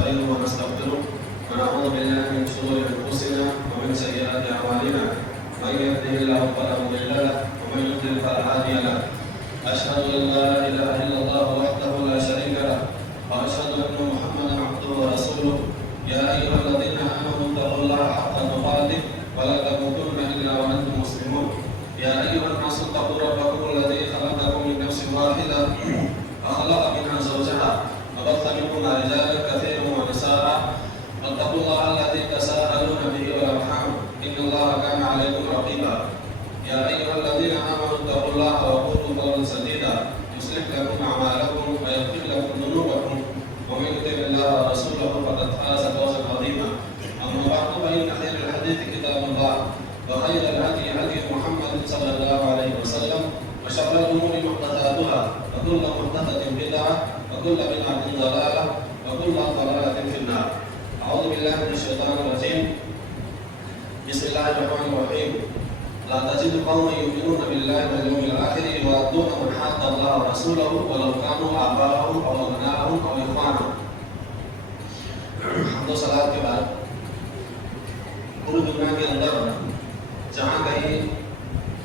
ونستعينه ونستغفره ونعوذ بالله من شرور أنفسنا ومن سيئات أعمالنا من يهده الله فلا مضل له ومن يضلل فلا هادي له أشهد أن لا إله إلا الله وحده لا شريك له وأشهد أن محمدا عبده ورسوله يا أيها الذين آمنوا اتقوا الله حق تقاته ولا تموتن إلا وأنتم مسلمون يا أيها الناس اتقوا ربكم الذي خلقكم من نفس واحدة وخلق منها زوجها وبث منهما رجالا كثيرا ونساء واتقوا الله الذي تساءلون به والأرحام إن الله كان عليكم رقيبا يا أيها الذين آمنوا اتقوا الله وقولوا قولا سديدا يصلح لكم أعمالكم ويغفر لكم ذنوبكم ومن يطع الله ورسوله فقد فاز فوزا عظيما أما بعد فإن خير الحديث كتاب الله وخير الهدي هدي محمد صلى الله عليه وسلم وشر الأمور محدثاتها وكل محدثة بدعة وكل بدعة ضلالة وكل ضلالة في النار. أعوذ بالله من الشيطان الرجيم. بسم الله الرحمن الرحيم. لا تجد قوما يؤمنون بالله واليوم الآخر يوادون من حاد الله ورسوله ولو كانوا آباءهم أو أبناءهم أو إخوانهم. حمد و صلاۃ کے بعد پوری دنیا کے اندر جہاں کہیں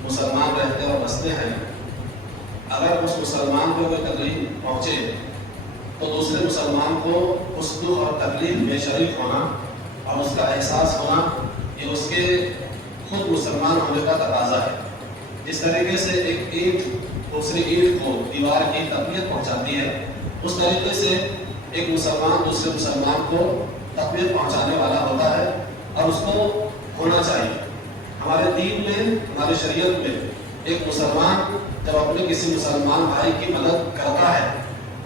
مسلمان رہتے اور بستے ہیں، اگر اس مسلمان کو کوئی تکلیف پہنچے تو دوسرے مسلمان کو اس دکھ اور تکلیف میں شریک ہونا اور اس کا احساس ہونا یہ اس کے خود مسلمان ہونے کا تقاضا ہے. جس طریقے سے ایک اینٹ دوسری اینٹ کو دیوار کی تقویت پہنچاتی ہے، اس طریقے سے ایک مسلمان دوسرے مسلمان کو تقویت پہنچانے والا ہوتا ہے اور اس کو ہونا چاہیے. ہمارے دین میں، ہماری شریعت میں ایک مسلمان جب اپنے کسی مسلمان بھائی کی مدد کرتا ہے،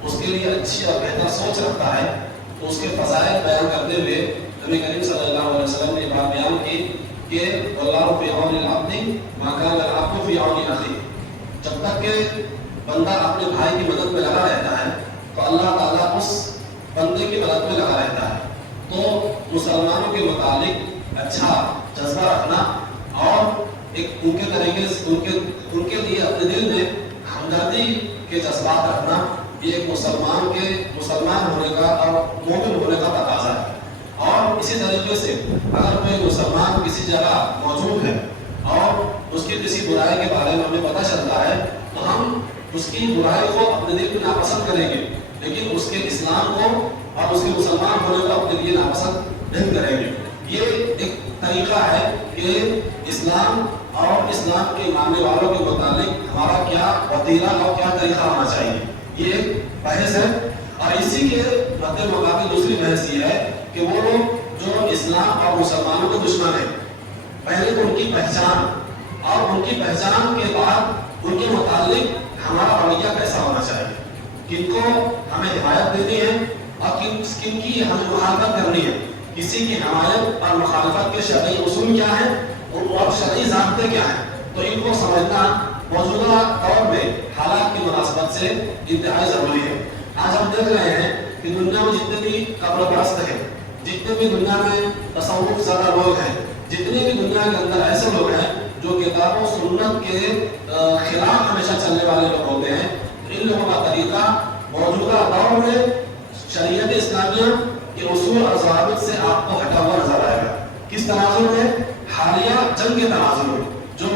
اس کے لیے اچھی اور بہتر سوچ رکھتا ہے، تو اس کے فضائل بیان کرتے ہوئے نبی کریم صلی اللہ علیہ وسلم نے بات بیان کی کہ واللہ فی عون العبد ما کان العبد فی عون اخیہ. جب تک کہ بندہ اپنے بھائی کی مدد میں لگا رہتا ہے تو اللہ تعالیٰ اس بندے کی مدد میں لگا رہتا ہے. تو مسلمانوں کے متعلق اچھا جذبہ رکھنا اور ایک ان کے طریقے سے ان کے لیے اپنے دل میں ہمدردی کے جذبات رکھنا، یہ ایک مسلمان ہونے کا اور مومن ہونے کا تقاضا ہے. اور اسی طریقے سے اگر کوئی مسلمان کسی جگہ موجود ہے اور اس کی کسی برائی کے بارے میں ہمیں پتہ چلتا ہے تو ہم اس کی برائی کو اپنے دل میں ناپسند کریں گے، لیکن اس کے اسلام کو اور اس کے مسلمان ہونے کو اپنے لیے ناپسند نہیں کریں گے. یہ ایک طریقہ ہے کہ اسلام اور اسلام کے ماننے والوں کے متعلق ہمارا کیا وتیرہ اور کیا طریقہ ہونا چاہیے، یہ ایک بحث ہے. اور اسی کے رد مقابل دوسری بحث یہ ہے کہ وہ لوگ جو اسلام اور مسلمانوں کے دشمن ہیں، پہلے تو ان کی پہچان اور ان کی پہچان کے بعد ان کے متعلق ہمارا رویہ کیسا ہونا چاہیے، کن کو ہمیں حمایت دینی ہے اور کن کی ہمیں مخالفت کرنی ہے، کسی کی حمایت اور مخالفت کے شرعی اصول کیا ہیں اور شرعی ضابطے کیا ہیں. تو ان کو سمجھنا موجودہ دور میں حالات کی مناسبت سے انتہائی ضروری ہے. آج ہم دیکھ رہے ہیں کہ دنیا میں جتنے بھی قبر پرست ہیں، جتنے بھی دنیا میں تصوف زدہ لوگ ہیں، جتنے بھی دنیا کے اندر ایسے لوگ ہیں جو کتاب و سنت کے خلاف ہمیشہ چلنے والے لوگ ہوتے ہیں، ان لوگوں کا طریقہ موجودہ دور میں شریعت اسلامیہ کے اصول اور ضوابط سے آپ کو ہٹا ہوا نظر آئے گا. کس تناظر میں؟ حالیہ جنگ کے تناظر میں، جو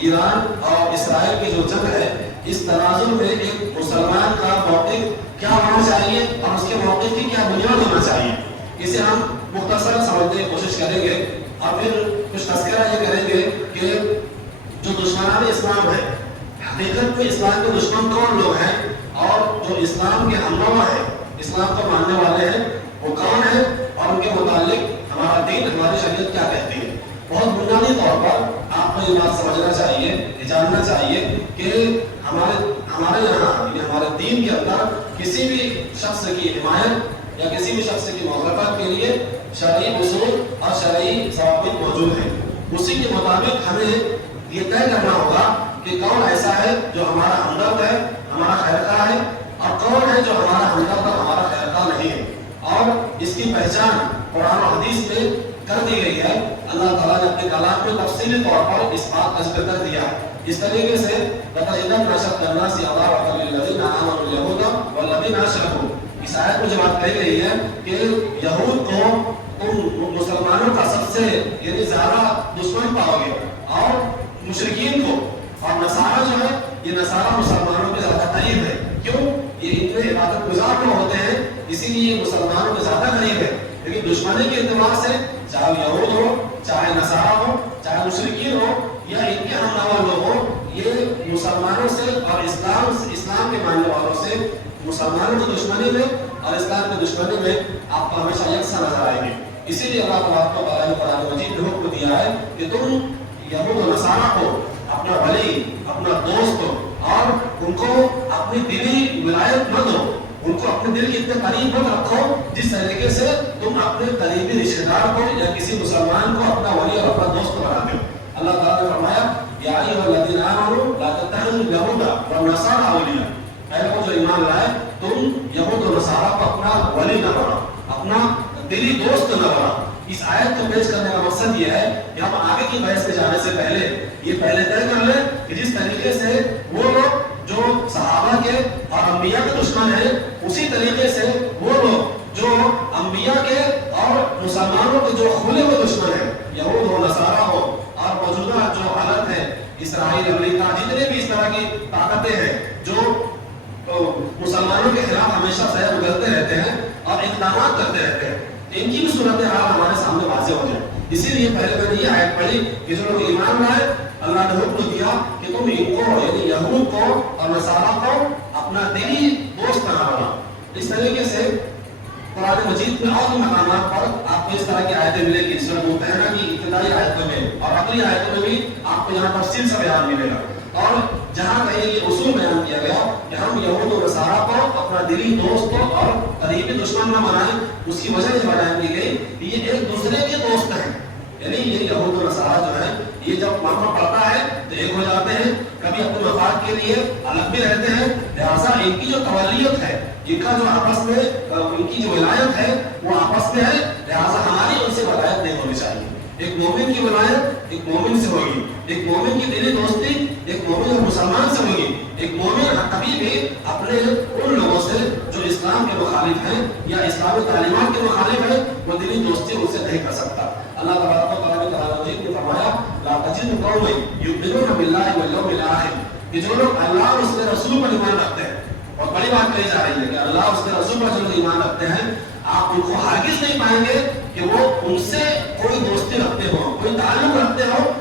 ایران اور اسرائیل کی جو جنگ ہے، اس تناظر میں ایک مسلمان کا موقف کیا ہونا چاہیے اور اس کے موقف کی کیا بنیاد ہونا چاہیے، اسے ہم مختصر سمجھنے کی کوشش کریں گے اور پھر کچھ تذکرہ یہ کریں گے کہ جو دشمنان اسلام ہے، حقیقت میں اسلام کے دشمن کون لوگ ہیں اور جو اسلام کے ہمراہ ہیں، اسلام کو ماننے والے ہیں، وہ کون ہیں اور ان کے متعلق ہمارا دین، ہماری شریعت کیا کہتی ہے. بہت بنیادی طور پر آپ کو یہ بات سمجھنا چاہیے، جاننا چاہیے کہ ہمارے یہاں یعنی ہمارے دین کے اندر کسی بھی شخص کی حمایت یا کسی بھی شخص کی مخالفت کے لیے شرعی اصول اور شرعی ضوابط موجود ہیں. اسی کے مطابق ہمیں یہ طے کرنا ہوگا کہ کون ایسا ہے جو ہمارا ہمدرد ہے، ہمارا خیرخواہ ہے، اور کون ہے جو ہمارا ہمدرد اور ہمارا خیرخواہ نہیں ہے. اور اس کی پہچان قرآن و حدیث میں کر دی گئی ہے. اللہ تعالیٰ نے اپنے کلام میں تفصیلی طور پر اس بات کا ذکر کر دیا. اس طریقے سے لَتَجِدَنَّ أَشَدَّ النَّاسِ عَدَاوَةً لِلَّذِينَ آمَنُوا الْيَهُودَ وَالَّذِينَ أَشْرَكُوا، اس آیت میں جو بات کہی گئی ہے کہ یہود کو تم مسلمانوں کا سب سے یعنی زیادہ دشمن پاؤ گے، اور مشرکین کو، اور نصارہ جو ہے یہ نصارہ مسلمانوں کے زیادہ قریب ہے. کیوں؟ یہ اتنے عبادت گزار لوگ ہوتے ہیں، اسی لیے مسلمانوں کے زیادہ قریب ہے. لیکن دشمنی کے اعتبار سے چاہے یہود ہو، چاہے نصارہ ہو، چاہے مشرکین ہو، یا ان کے ہم نوا لوگ ہوں، یہ مسلمانوں سے اور اسلام کے ماننے والوں سے مسلمانوں کی دشمنی میں اور اسلام کی دشمنی میں آپ کو ہمیشہ یکساں نظر آئے گی. اسی لیے اللہ تعالیٰ کو قرآن مجید نے حکم دیا ہے کہ تم یہود و نصارہ کو اپنا ولی، اپنا دوست اور ان کو اپنی دلی ولایت مت دو، ان کو اپنے دل کے اتنے قریب مت رکھو جس طریقے سے تم اپنے قریبی رشتے دار کو یا کسی مسلمان کو اپنا ولی اور اپنا دوست بناتے ہو. اللہ تعالیٰ نے فرمایا یا ایھا الذین آمنوا لا تتخذوا اليہود والنصارى اولیاء، اے لوگوں جو ایمان لائے تم یہود و نصارہ کو اپنا ولی نہ بناؤ، اپنا دلی دوست نہ بناؤ. اس آیت کو پیش کرنے کا مقصد یہ ہے کہ ہم آگے کی بحث میں جانے سے پہلے یہ پہلے طے کر لیں کہ جس طریقے سے وہ لوگ جو صحابہ کے اور انبیاء کے دشمن ہیں، اسی طریقے سے وہ لوگ جو انبیاء کے اور مسلمانوں کے جو کھلے ہوئے دشمن ہیں، یہود ہو، نصارہ ہو، اور موجودہ جو حالت ہے اسرائیل، امریکہ، جتنے بھی اس طرح کی طاقتیں ہیں جو مسلمانوں کے خلاف ہمیشہ سیر گزرتے رہتے ہیں اور اقدامات کرتے رہتے ہیں، ان کی بھی صورتحال ہمارے سامنے واضح ہو جائے. اسی لیے پہلے میں نے یہ آیت پڑھی کہ جو لوگ ایمان لائے اللہ نے حکم دیا کہ تم ان کو یعنی یہود کو اور نصارہ کو اپنا دلی دوست بنا لو. اس طریقے سے قرآن مجید میں اور بھی مقامات پر آپ کو اس طرح کی آیتیں ملے گی. سورہ ممتحنہ کی ابتدائی آیتوں میں اور اگلی آیتوں میں بھی آپ کو یہاں تفصیل سے بیان ملے گا. اور جہاں کہیں یہ اصول بیان کیا گیا کہ ہم یہود و نصارہ کو اپنا دلی دوست اور قریبی دشمن نہ بنائیں، اس کی وجہ یہ بیان کی گئی کہ یہ ایک دوسرے کے دوست ہیں. یعنی یہ یہود و نصارہ جو ہے یہ جب معاملہ پڑتا ہے تو ایک ہو جاتے ہیں، کبھی اپنے مفاد کے لیے الگ بھی رہتے ہیں. لہٰذا ان کی جو تولیت ہے، ان کا جو آپس میں ان کی جو ولایت ہے وہ آپس میں ہے، لہٰذا ہماری ان سے ولایت نہیں ہونی چاہیے. ایک مومن کی ولایت ایک مومن سے ہوگی، ایک مومن کی دلی دوستی ایک مومن اور مسلمان سے ہوگی. ایک مومن کبھی بھی اپنے ان لوگوں سے جو اسلام کے مخالف ہیں یا اسلامی تعلیمات کے مخالف ہیں وہ دلی دوستی ان سے نہیں کر سکتا. اللہ تبارک و تعالیٰ نے فرمایا لا تجد قوما یؤمنون باللہ والیوم الآخر، کہ جو لوگ اللہ اور اس کے رسول پر ایمان رکھتے ہیں، اور بڑی بات کہی جا رہی ہے کہ اللہ اور اس کے رسول پر جو لوگ ایمان رکھتے ہیں آپ ان کو ہرگز نہیں پائیں گے کہ وہ ان سے کوئی دوستی رکھتے ہوں، کوئی تعلق رکھتے ہوں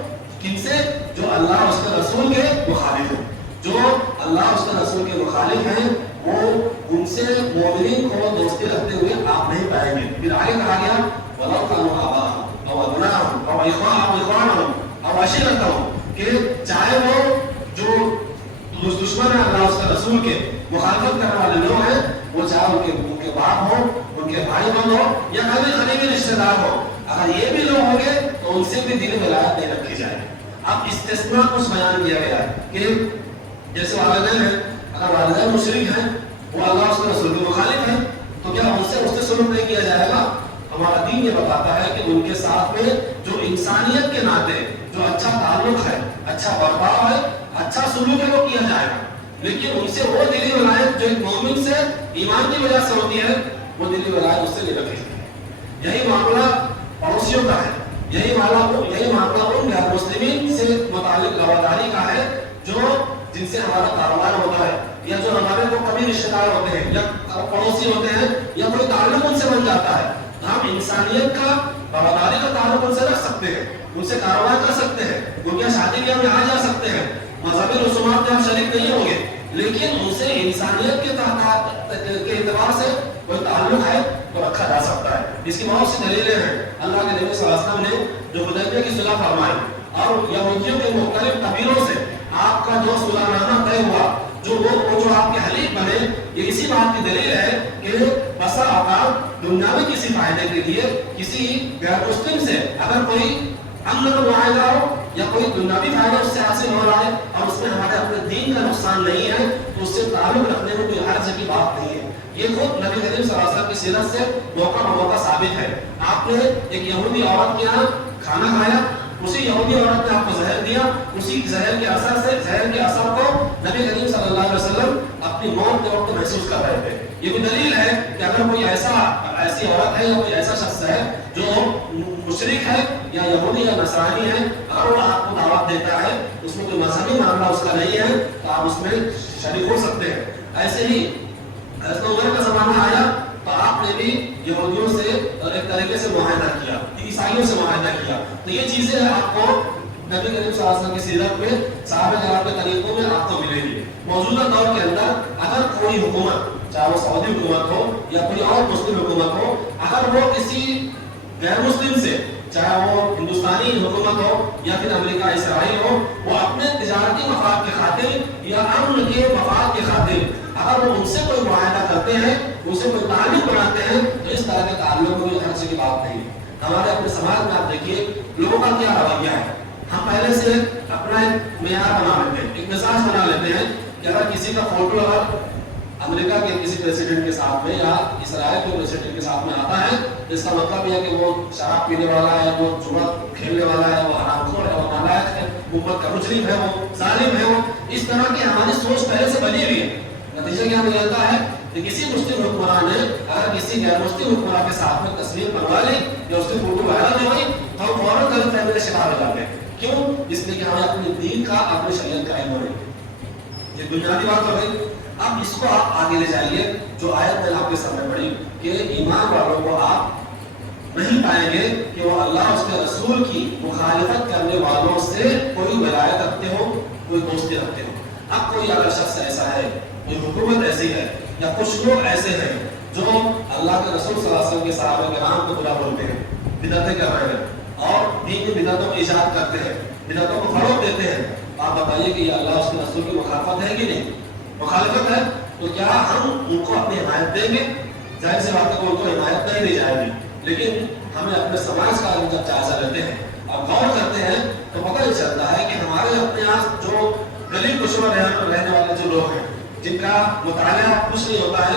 کن سے، جو اللہ اور اس کے رسول کے مخالف ہیں. جو اللہ اور اس کے رسول کے مخالف ہیں وہ ان سے مومنین کو دوستی رکھتے ہوئے آپ نہیں پائیں گے. پھر آگے کہا گیا وَلَوْ كَانُوا آبَاءَهُمْ أَوْ أَبْنَاءَهُمْ أَوْ إِخْوَانَهُمْ أَوْ عَشِيرَتَهُمْ، کہ چاہے وہ جو دشمن ہیں اللہ اور اس کے رسول کے مخالفت کرنے والے لوگ ہیں، وہ چاہے ان کے باپ ہو، ان کے بھائی بہن ہو یا کبھی قریبی رشتے دار ہو، اگر یہ بھی لوگ ہوں گے تو ان سے بھی دلی ولایت نہیں رکھی جائے. اب استثناء کچھ بیان کیا گیا کہ جیسے والدین ہیں، اگر والدین مشرک ہیں، وہ اللہ اور اس کے رسول کے مخالف ہیں، تو کیا ان سے سلوک نہیں کیا جائے گا؟ ہمارا دین یہ بتاتا ہے کہ ان کے ساتھ میں جو انسانیت کے ناطے جو اچھا تعلق ہے، اچھا برتاؤ ہے، اچھا سلوک ہے وہ کیا جائے گا. لیکن ان سے وہ دلی ولایت جو ایک مومن سے ایمان کی وجہ سے ہوتی ہے وہ دلی ولایت اس سے نہیں رکھی جاتی. یہی معاملہ پڑوسیوں کا ہے، یہی معاملہ ان غیر مسلمین سے متعلق رواداری کا ہے جو جن سے ہمارا کاروبار ہوتا ہے یا جو ہمارے کو کبھی رشتے دار ہوتے ہیں یا پڑوسی ہوتے ہیں یا کوئی تعلق ان سے بن جاتا ہے. ہم انسانیت کا رواداری کا تعلق ان سے رکھ سکتے ہیں، ان سے کاروبار کر سکتے ہیں، ان کی شادی میں ہم آ جا سکتے ہیں، مذہبی رسومات میں ہم شریک نہیں ہوں گے، لیکن ان سے انسانیت کے اعتبار سے کوئی تعلق ہے تو رکھا جا سکتا ہے. اس کی بہت سی دلیلیں ہیں. اللہ کے نبی صلی اللہ علیہ وسلم نے جو حدیبیہ کی صلح فرمائی اور یہودیوں کے مختلف قبیلوں سے آپ کا جو صلح نامہ طے ہوا، جو آپ کے حلیف بنے، یہ اسی بات کی دلیل ہے کہ بسا اوقات دنیاوی کسی فائدے کے لیے کسی غیر مسلم سے اگر کوئی امن کا معاہدہ ہو یا کوئی دنیاوی فائدہ اس سے حاصل ہو رہا ہے اور اس میں ہمارے اپنے دین کا نقصان نہیں ہے تو اس سے تعلق رکھنے میں کوئی حرج کی بات نہیں ہے. یہ خود نبی کریم صلی اللہ علیہ وسلم کی سیرت سے موقع بموقع ثابت ہے. آپ نے ایک یہودی عورت کے یہاں کھانا کھایا، اسی یہودی عورت نے آپ کو زہر دیا، اسی زہر کے اثر کو نبی کریم صلی اللہ علیہ وسلم اپنی موت کے وقت محسوس کر رہے تھے. یہ بھی دلیل ہے کہ اگر کوئی ایسی عورت ہے یا کوئی ایسا شخص ہے جو مشرک ہے یا یہودی یا نصرانی ہے، اگر وہ آپ کو دعوت دیتا ہے اس میں کوئی مذہبی معاملہ اس کا نہیں ہے تو آپ اس میں شریک ہو سکتے ہیں. ایسے ہی حضرت عمر کا زمانہ آیا تو آپ نے بھی یہودیوں سے ایک طریقے سے معاہدہ کیا، عیسائیوں سے معاہدہ کیا. تو یہ چیزیں آپ کو نبی کریم صلی اللہ علیہ وسلم کی سیرت میں صحابہ کرام کے طریقوں میں آپ کو ملے گی. موجودہ دور کے اندر اگر کوئی حکومت، چاہے وہ سعودی حکومت ہو یا کوئی اور مسلم حکومت ہو، اگر وہ کسی غیر مسلم سے، چاہے وہ ہندوستانی حکومت ہو یا پھر امریکہ اسرائیل ہو، وہ اپنے تجارتی مفاد کے خاطر یا امن کے مفاد کے خاطر اگر وہ ان سے کوئی معاہدہ کرتے ہیں، ان سے کوئی تعلق بناتے ہیں، تو اس طرح کے تعلق میں خرچے کی بات نہیں. ہمارے اپنے سماج میں آپ دیکھیے لوگوں کا کیا رویہ ہے. ہم پہلے سے اپنا ایک معیار بنا لیتے ہیں، ایک مزاج بنا لیتے ہیں کہ اگر کسی کا فوٹو اگر امریکہ کے کسی پریزیڈنٹ کے ساتھ میں یا اسرائیل کے پریزیڈنٹ کے ساتھ میں آتا ہے تو اس کا مطلب یہ ہے کہ وہ شراب پینے والا ہے، وہ جوا کھیلنے والا ہے، وہ حرام خور ہے، وہ نالائق ہے، حکومت کا مجرم ہے، وہ ظالم ہے. وہ اس طرح کی ہماری سوچ پہلے سے بنی ہوئی ہے. نتیجہ کیا نکلتا ہے کہ کسی مسلم حکمران نے اگر کسی غیر مسلم حکمران کے ساتھ میں تصویر بنوا لی یا اس کی فوٹو وائرل ہو گئی تو ہم فوراً غلط فہمی کا شکار ہو جاتے ہیں. کیوں؟ اس لیے کہ ہمیں اپنے دین کا، اپنی شریعت کا علم ہو رہی. یہ بنیادی بات ہو گئی. اب اس کو آپ آگے لے جائیے جو آیت میں آپ کے سامنے پڑھی کہ ایمان والوں کو آپ نہیں پائیں گے کہ وہ اللہ اس کے رسول کی مخالفت کرنے والوں سے کوئی ولایت رکھتے ہو، کوئی دوستی رکھتے ہو. اب کوئی اگر شخص ایسا ہے، کوئی حکومت ایسی ہے یا کچھ لوگ ایسے ہیں جو اللہ کے رسول صلی اللہ علیہ وسلم کے صحابہ کرام کو برا بولتے ہیں، بدعتیں کر رہے ہیں اور دین میں بدعتوں کی ایجاد کرتے ہیں، بدعتوں کو فروغ دیتے ہیں، آپ بتائیے کہ یہ اللہ اس کے رسول کی مخالفت ہے کہ نہیں؟ مخالفت ہے. تو کیا ہم ان کو اپنی حمایت دیں گے؟ ظاہر سی بات ہے کہ ان کو حمایت نہیں دی جائے گی. لیکن ہمیں اپنے سماج کا جب جائزہ لیتے ہیں، اب غور کرتے ہیں تو پتہ یہ چلتا ہے کہ ہمارے اپنے یہاں جو گلی کشور رہنے والے جو لوگ ہیں جن کا مطالعہ کچھ نہیں ہوتا ہے،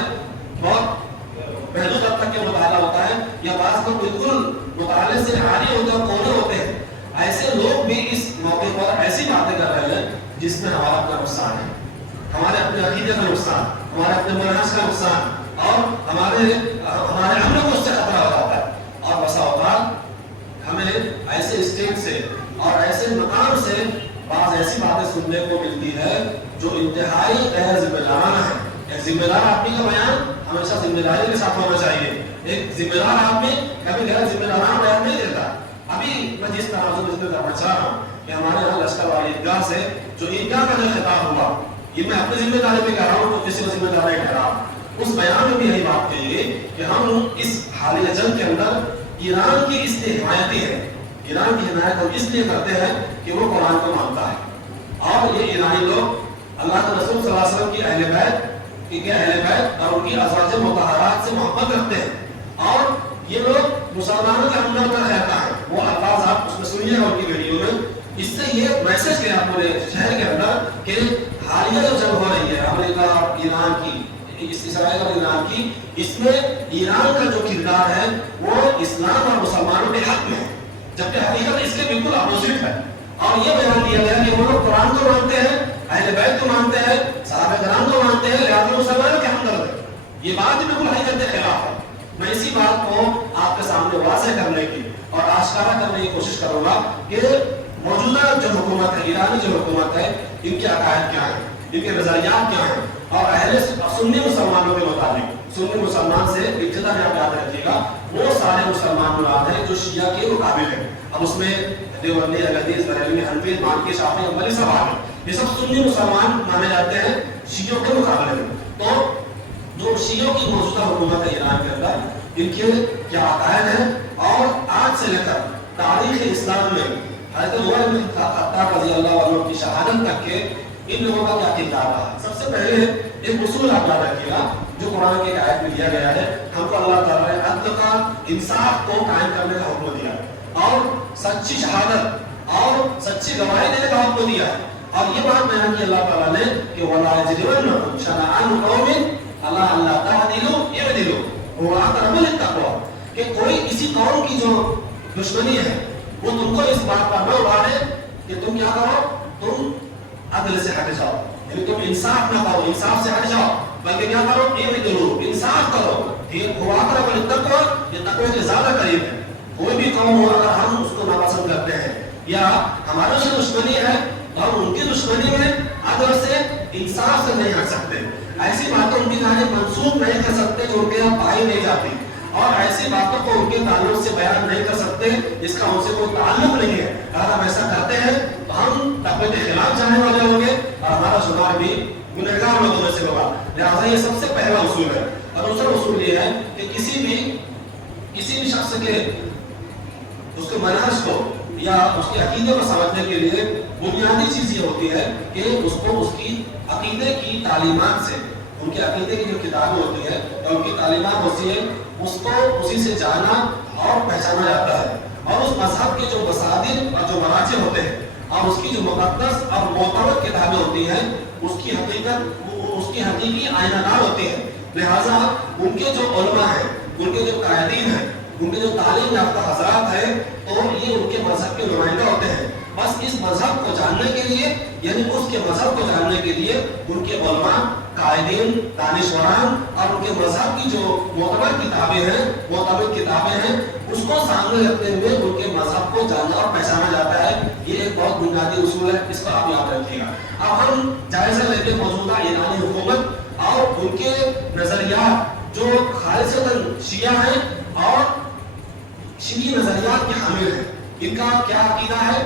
بہت محدود حد تک کے مطالعہ ہوتا ہے یا بعض کو بالکل مطالعے سے عاری ہوتے ہیں، کونے ہوتے ہیں، ایسے لوگ بھی اس موقع پر ایسی باتیں کر رہے ہیں جس میں ہمارا اپنا نقصان ہے، ہمارے اپنے عقیدے کا نقصان، ہمارے اپنے منہج کا نقصان اور ہمارے امن کو اس سے خطرہ ہو جاتا ہے. اور بسا اوقات ہمیں ایسے اسٹیٹ سے اور ایسے مقام سے بعض ایسی باتیں سننے کو ملتی ہے جو انتہائی غیر ذمہ دارانہ ہے. ایک ذمہ دار آدمی کا بیان ہمیشہ ذمہ داری کے ساتھ ہونا چاہیے. ایک ذمہ دار آدمی کبھی غیر ذمہ دارانہ بیان نہیں دیتا. ابھی میں جس طرح سے ذکر کرنا چاہ رہا ہوں کہ ہمارے یہاں لشکر والی عیدگاہ سے جو عیدگاہ کا جو خطاب ہوا، یہ میں اپنی ذمہ داری پہ کہہ رہا ہوں، تو کسی کو ذمہ دار نہیں ٹھہرا. اس بیان میں بھی یہی بات کہیے کہ ہم اس حالیہ جنگ کے اندر ایران کی اس لیے حمایتی ہے، ایران کی حمایت ہم اس لیے کرتے ہیں کہ وہ قرآن کو مانتا ہے اور یہ ایرانی لوگ اللہ کے رسول صلی اللہ علیہ وسلم کی اہل بیت اور ان کی ازواج مطہرات سے محبت رکھتے ہیں اور یہ لوگ مسلمانوں کے اندر پر رہتا ہے. وہ الفاظ آپ اس میں سنیے گا ان کی ویڈیو میں. اس سے یہ میسج گیا پورے شہر کے اندر کہ حالیہ جو جنگ ہو رہی ہے امریکہ اور ایران کی، اسرائیل اور ایران کی، اس میں ایران کا جو کردار ہے وہ اسلام اور مسلمانوں کے حق میں ہے، جبکہ حقیقت اس کے بالکل اپوزٹ ہے. اور یہ بیان دیا گیا کہ وہ لوگ قرآن کو مانتے ہیں، اہل بیت کو مانتے ہیں، صحابہ کرام کو مانتے ہیں، لہٰذا مسلمانوں کے ہمدرد ہیں. یہ بات بالکل حقیقت کے خلاف ہے. میں اسی بات کو آپ کے سامنے واضح کرنے کی اور آشکارا کرنے کی کوشش کروں گا کہ موجودہ جو حکومت ہے، ایرانی جو حکومت ہے، ان کے عقائد کیا ہیں، ان کے نظریات کیا ہیں اور اہل سنی مسلمانوں کے مطابق، سنی مسلمان سے ابتدا میں آپ یاد رکھیے گا وہ سارے مسلمان مراد ہیں جو شیعہ کے مقابل ہیں. اب اس میں دیوبندی، احمدی، بریلوی، حنفی، مالکی، شافعی، حنبلی سب آ گئے. یہ سب سنی مسلمان مانے جاتے ہیں شیعوں کے مقابلے میں. تو جو شیعوں کی موجودہ حکومت ہے ایران کے اندر، ان کے کیا عقائد ہیں اور آج سے لے کر تاریخ اسلام میں حضرت عمر بن خطاب رضی اللہ عنہ کی شہادت تک کے ان لوگوں کا کیا کردار رہا. سب سے پہلے ایک اصول آپ یاد رکھیے گا جو قرآن کی آیت میں دیا گیا ہے. ہم کو اللہ تعالیٰ نے عدل کا، انصاف کو قائم کرنے کا حکم دیا اور سچی شہادت اور سچی گواہی دینے کا حکم دیا ہے. اور یہ بات بیان کی اللہ تعالیٰ نے کہ وَلَا يَجْرِمَنَّكُمْ شَنَآنُ قَوْمٍ عَلَىٰ أَلَّا تَعْدِلُوا اعْدِلُوا هُوَ أَقْرَبُ لِلتَّقْوَىٰ کہ کوئی کسی قوم کی جو دشمنی ہے وہ تم کو اس بات پر نہ اڑاڑے کہ تم کیا کرو، تم عدل سے ہٹ جاؤ، یعنی تم انصاف نہ کرو، انصاف سے ہٹ جاؤ، بلکہ کیا کرو، انصاف کرو، یہ تقوی کے زیادہ قریب ہے۔ کوئی بھی قوم ہو اگر ہم اس کو ناپسند کرتے ہیں یا ہمارے سے دشمنی ہے تو ہم ان کی دشمنی میں عدل سے انصاف سے نہیں ہٹ سکتے، ایسی باتیں ان کی جانب منسوخ نہیں کر سکتے جو ان کے یہاں پائی نہیں جاتی، اور ایسی باتوں کو ان کے تعلق سے بیان نہیں کر سکتے جس کا ان سے کوئی تعلق نہیں ہے۔ اگر ہم ایسا کرتے ہیں تو ہم تقوی کے خلاف جانے والے ہوں گے اور ہمارا شمار بھی گنہگار لوگوں میں سے ہوگا۔ لہٰذا یہ سب سے پہلا اصول ہے۔ اور دوسرا اصول یہ ہے کہ کسی بھی شخص کے اس کے منہج کو یا اس کے عقیدے کو سمجھنے کے لیے بنیادی چیز یہ ہوتی ہے کہ اس کو اس کی عقیدے کی تعلیمات سے، ان کے عقیدے کی جو کتابیں ہوتی ہے اور ان کی تعلیمات ہوتی ہے، اس کو اسی سے جانا اور پہچانا جاتا ہے، اور اس مذہب کے جو مصادر اور جو مراجع ہوتے ہیں اور اس کی جو مقدس اور معتبر کتابیں ہوتی ہیں اس کی حقیقی آئینہ دار ہوتے ہیں۔ لہٰذا ان کے جو علماء ہیں، ان کے جو قائدین ہیں، ان کے جو تعلیم یافتہ حضرات ہیں، تو یہ ان کے مذہب کے نمائندہ ہوتے ہیں۔ بس اس مذہب کو جاننے کے لیے، یعنی اس کے مذہب کو جاننے کے لیے ان کے علماء، قائدین، دانشوران اور ان کے مذہب کی جو معتبر کتابیں ہیں اس کو سامنے رکھتے ہوئے ان کے مذہب کو جاننا اور پہچانا جاتا ہے۔ یہ ایک بہت بنیادی اصول ہے، اس کو آپ یاد رکھیے گا۔ اب ہم جائزہ لیتے موجودہ ایرانی حکومت اور ان کے نظریات جو خالصتاً شیعہ ہیں اور شیعی نظریات کے حامل ہیں، ان کا کیا عقیدہ ہے۔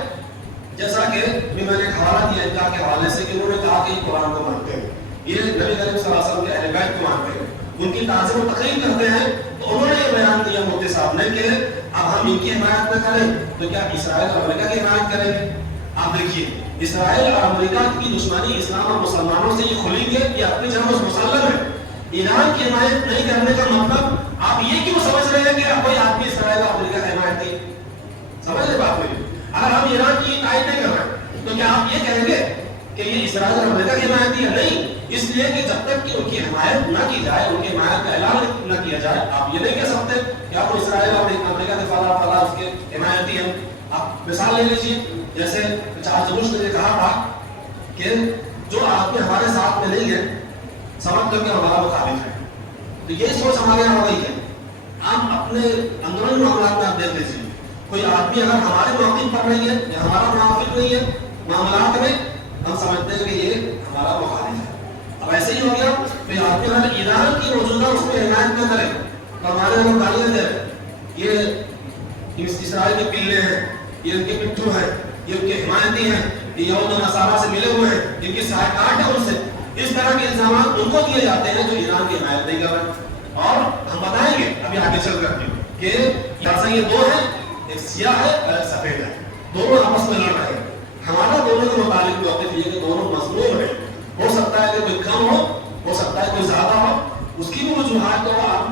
جیسا کہ میں نے ایک حوالہ دیا ان کا کے حوالے سے کہ انہوں نے کہا کہ یہ قرآن کو مانتے ہیں، یہ نبی کریم صلی اللہ علیہ وسلم کے اہل بیت کو مانتے ہیں، ان کی تعظیم و تقریم کرتے ہیں۔ تو انہوں نے یہ بیان دیا مفتی صاحب نے کہ اب ہم ان کی حمایت نہ کریں تو کیا اسرائیل اور امریکہ کی حمایت کریں گے؟ آپ دیکھیے، اسرائیل اور امریکہ کی دشمنی اسلام اور مسلمانوں سے یہ کھلی ہے، یہ اپنی جگہ مسلم ہے۔ ایران کی حمایت نہیں کرنے کا مطلب آپ یہ کیوں سمجھ رہے ہیں کہ کوئی آدمی اسرائیل اور امریکہ کی حمایت نہیں؟ سمجھ رہے بات میری؟ اگر ہم ایران کی تائید نہیں کر رہے تو کیا آپ یہ کہیں گے کہ یہ اسرائیل اور امریکہ کی حمایت ہے؟ نہیں، اس لیے کہ جب تک کہ ان کی حمایت نہ کی جائے، ان کی حمایت کا اعلان نہ کیا جائے، آپ یہ نہیں کہہ سکتے کہ آپ اسرائیل اور امریکہ کے فلاں اس کے حمایتی ہیں۔ آپ مثال لے لیجیے، جیسے جارج بش نے کہا تھا کہ جو آدمی ہمارے ساتھ میں نہیں ہے سمجھ کر کے ہمارا مخالف ہے۔ تو یہ سوچ ہمارے یہاں ہو گئی ہے۔ ہم اپنے اندرونی معاملات میں آپ دیکھ لیجیے، کوئی آدمی اگر ہمارے موقف پر نہیں ہے یا ہمارا موافق نہیں ہے معاملات میں، ہم سمجھتے ہیں کہ یہ ہمارا مخالف ہے۔ اب ایسے ہی ہو گیا، کوئی آدمی اگر ایران کی موجودہ اس میں حمایت نہ کرے تو ہمارے یہاں گالیاں دے یہ اسرائیل کے پلے ہیں، یہ ان کے پٹھو ہیں، یہ ان کے حمایتی ہیں، یہ یہود و نصارہ سے ملے ہوئے ہیں، ان کی سائیکاٹ ہے ان سے۔ اس طرح کے الزامات ان کو دیے جاتے ہیں جو ایران کی حمایت نہیں کر رہے۔ اور ہم بتائیں گے ابھی آگے چل کر کے کہ جیسا یہ دو ہیں، ایک سیاہ ہے اور ایک سفید ہے، دونوں آپس میں لڑ رہے ہیں۔ ہمارا دونوں کے متعلق موقف یہ کہ دونوں مظلوم ہیں، ہو سکتا ہے کہ کوئی کم ہو سکتا ہے کوئی زیادہ ہو، اس کی بھی وجوہات تو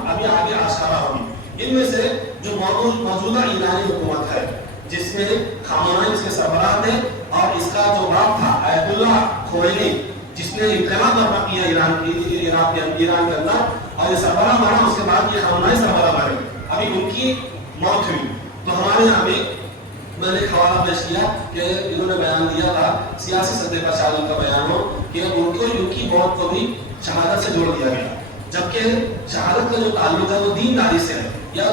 ابھی آگے آشکارا ہوگی۔ ان میں سے جو موجودہ ایرانی حکومت ہے جس میں خامنائی اس کے سربراہ تھے اور اس کا جو باپ تھا آیت اللہ خومینی جس نے انقلاب برپا کیا ایران کے اندر، اور یہ سربراہ بنا، اس کے بعد یہ خامنائی سربراہ بنے، ابھی ان کی موت ہوئی۔ تو ہمارے یہاں بھی میں نے ایک حوالہ پیش کیا کہ انہوں نے بیان دیا تھا، سیاسی سطح پر شاید ان کا بیان ہو کہ ان کی موت کو بھی شہادت سے جوڑ دیا گیا، جبکہ شہادت کا جو تعلق ہے وہ دینداری سے ہے یا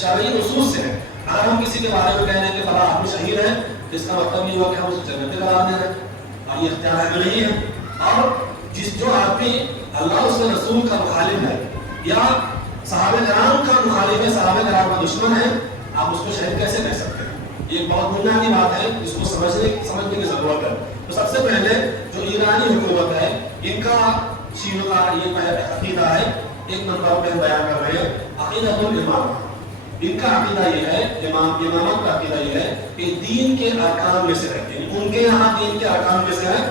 شرعی نصوص سے ہے۔ اگر ہم کسی کے بارے میں کہہ رہے ہیں کہ فلاں آدمی شہید ہے تو اس کا مطلب یہ ہوا کہ ہم اسے جنت میں قرار دے رہے ہیں، اور یہ اختیار ہے نہیں ہے۔ اور جو آدمی اللہ اس کے رسول کا مخالف ہے یا صحابہ کرام کا مخالف ہے، صحابہ کرام کا دشمن ہے، آپ اس کو شہید کیسے کہہ سکتے ہیں؟ یہ بہت بنیادی بات ہے، اس کو سمجھنے کی ضرورت ہے۔ تو سب سے پہلے جو ایرانی حکومت ہے، ان کا شیعوں کا یہ عقیدہ ہے، ایک مرتبہ پہ بیان کر رہے ہیں، عقیدۃ الامامہ۔ ان کا عقیدہ یہ ہے، امامت کا عقیدہ یہ ہے کہ دین کے ارکان میں سے ہے، ان کے یہاں دین کے ارکان میں سے ہے،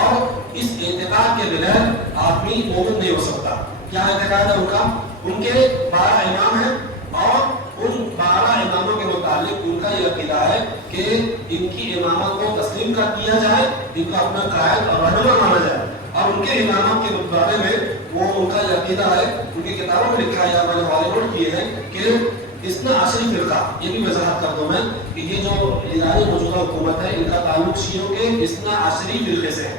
اور اس اعتقاد کے بغیر آدمی مومن نہیں ہو سکتا۔ کیا اعتقاد ہے ان کا؟ ان کے 12 امام ہیں، اور ان 12 اماموں کے متعلق ان کا یہ عقیدہ ہے کہ ان کی امامت کو تسلیم کر دیا جائے، ان کو اپنا قائد اور رہنما مانا جائے، اور ان کے امامت کے بارے میں وہ ان کا یہ عقیدہ ہے، ان کی کتابوں میں لکھا ہے، یا میں نے حوالے نوٹ کیے ہیں کہ اثنا عشری فرقہ، یہ بھی وضاحت کر دوں میں کہ یہ جو ایرانی موجودہ حکومت ہے ان کا تعلق شیعوں کے اثنا عشری فرقے سے ہے۔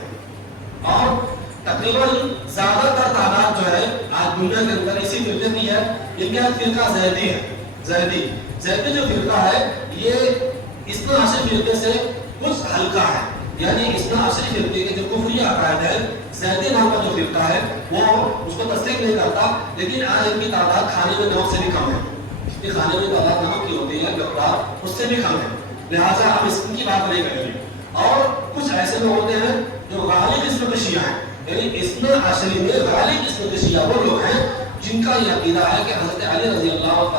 اور تقریباً زیادہ تر تعداد جو ہے آج دنیا کے اندر اسی فرقے کی ہے. ان کا فرقہ زیدی ہے. زیدی جو فرقہ ہے یہ اثنا عشری فرقے سے کچھ ہلکا ہے. یعنی اثنا عشری فرقے کے جو کفری عقائد ہے زیدی نام کا جو فرقہ ہے وہ اس کو تصدیق نہیں کرتا، لیکن آج ان کی تعداد کھانے میں نمک سے بھی کم ہے. اس کی کھانے میں تعداد نمک کی ہوتی ہے مقدار اس سے بھی کم ہے، لہٰذا ہم اس کی بات نہیں کریں گے. اور کچھ ایسے لوگ ہوتے ہیں جو غالب قسم کے شیعہ ہیں، یعنی اثنا عشری میں غالب قسم کے شیعہ وہ لوگ ہیں جن کا یہ عقیدہ ہے کہ حضرت علی رضی اللہ عنہ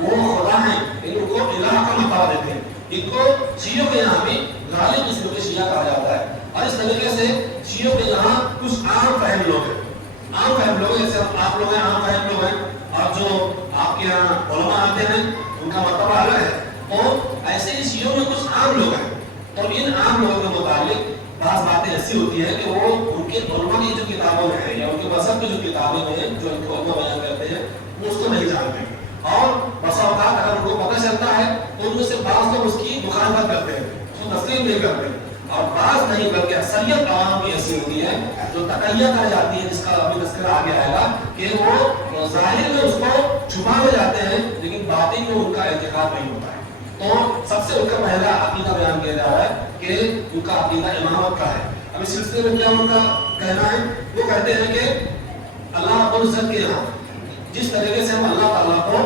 وہ خدا ہیں، ان کو الہ کا مقام دیتے ہیں. ان کو شیعوں کے یہاں بھی غالب قسم کے شیعہ کہا جاتا ہے. اور اس طریقے سے شیعوں کے یہاں کچھ عام فہم لوگ ہیں. عام فہم لوگ جیسے آپ لوگ ہیں، عام فہم لوگ ہیں، اور جو آپ کے یہاں علماء آتے ہیں ان کا مرتبہ الگ ہے. تو ایسے ہی شیعوں میں کچھ عام لوگ ہیں. تو ان عام لوگوں کے متعلق بعض باتیں ایسی ہوتی ہیں کہ وہ ان کے علماء کی جو کتابوں میں ہیں یا ان کے مذہب کی جو کتابیں ہیں جو ان کو علماء بیان کرتے ہیں وہ اس کو نہیں جانتے. اور بسا اوقات اگر ان کو پتہ چلتا ہے تو ان میں سے بعض لوگ اس کی مخالفت کرتے ہیں، اس کو تسلیم نہیں کرتے. اور بعض نہیں بلکہ اکثریت عوام کی ایسی ہوتی ہے جو تقیہ کر جاتی ہے، جس کا ابھی تذکرہ آگے آئے گا کہ وہ ظاہر میں اس کو چھپا لے جاتے ہیں لیکن باطن میں ان کا اعتقاد نہیں ہوتا ہے. تو سب سے ان کا پہلا عقیدہ بیان کیا جا رہا ہے کہ ان کا عقیدہ امامت کا ہے. اب اس سلسلے میں کیا ان کا کہنا ہے؟ وہ کہتے ہیں کہ اللہ رب العزت کے یہاں جس طریقے سے ہم اللہ تعالیٰ کو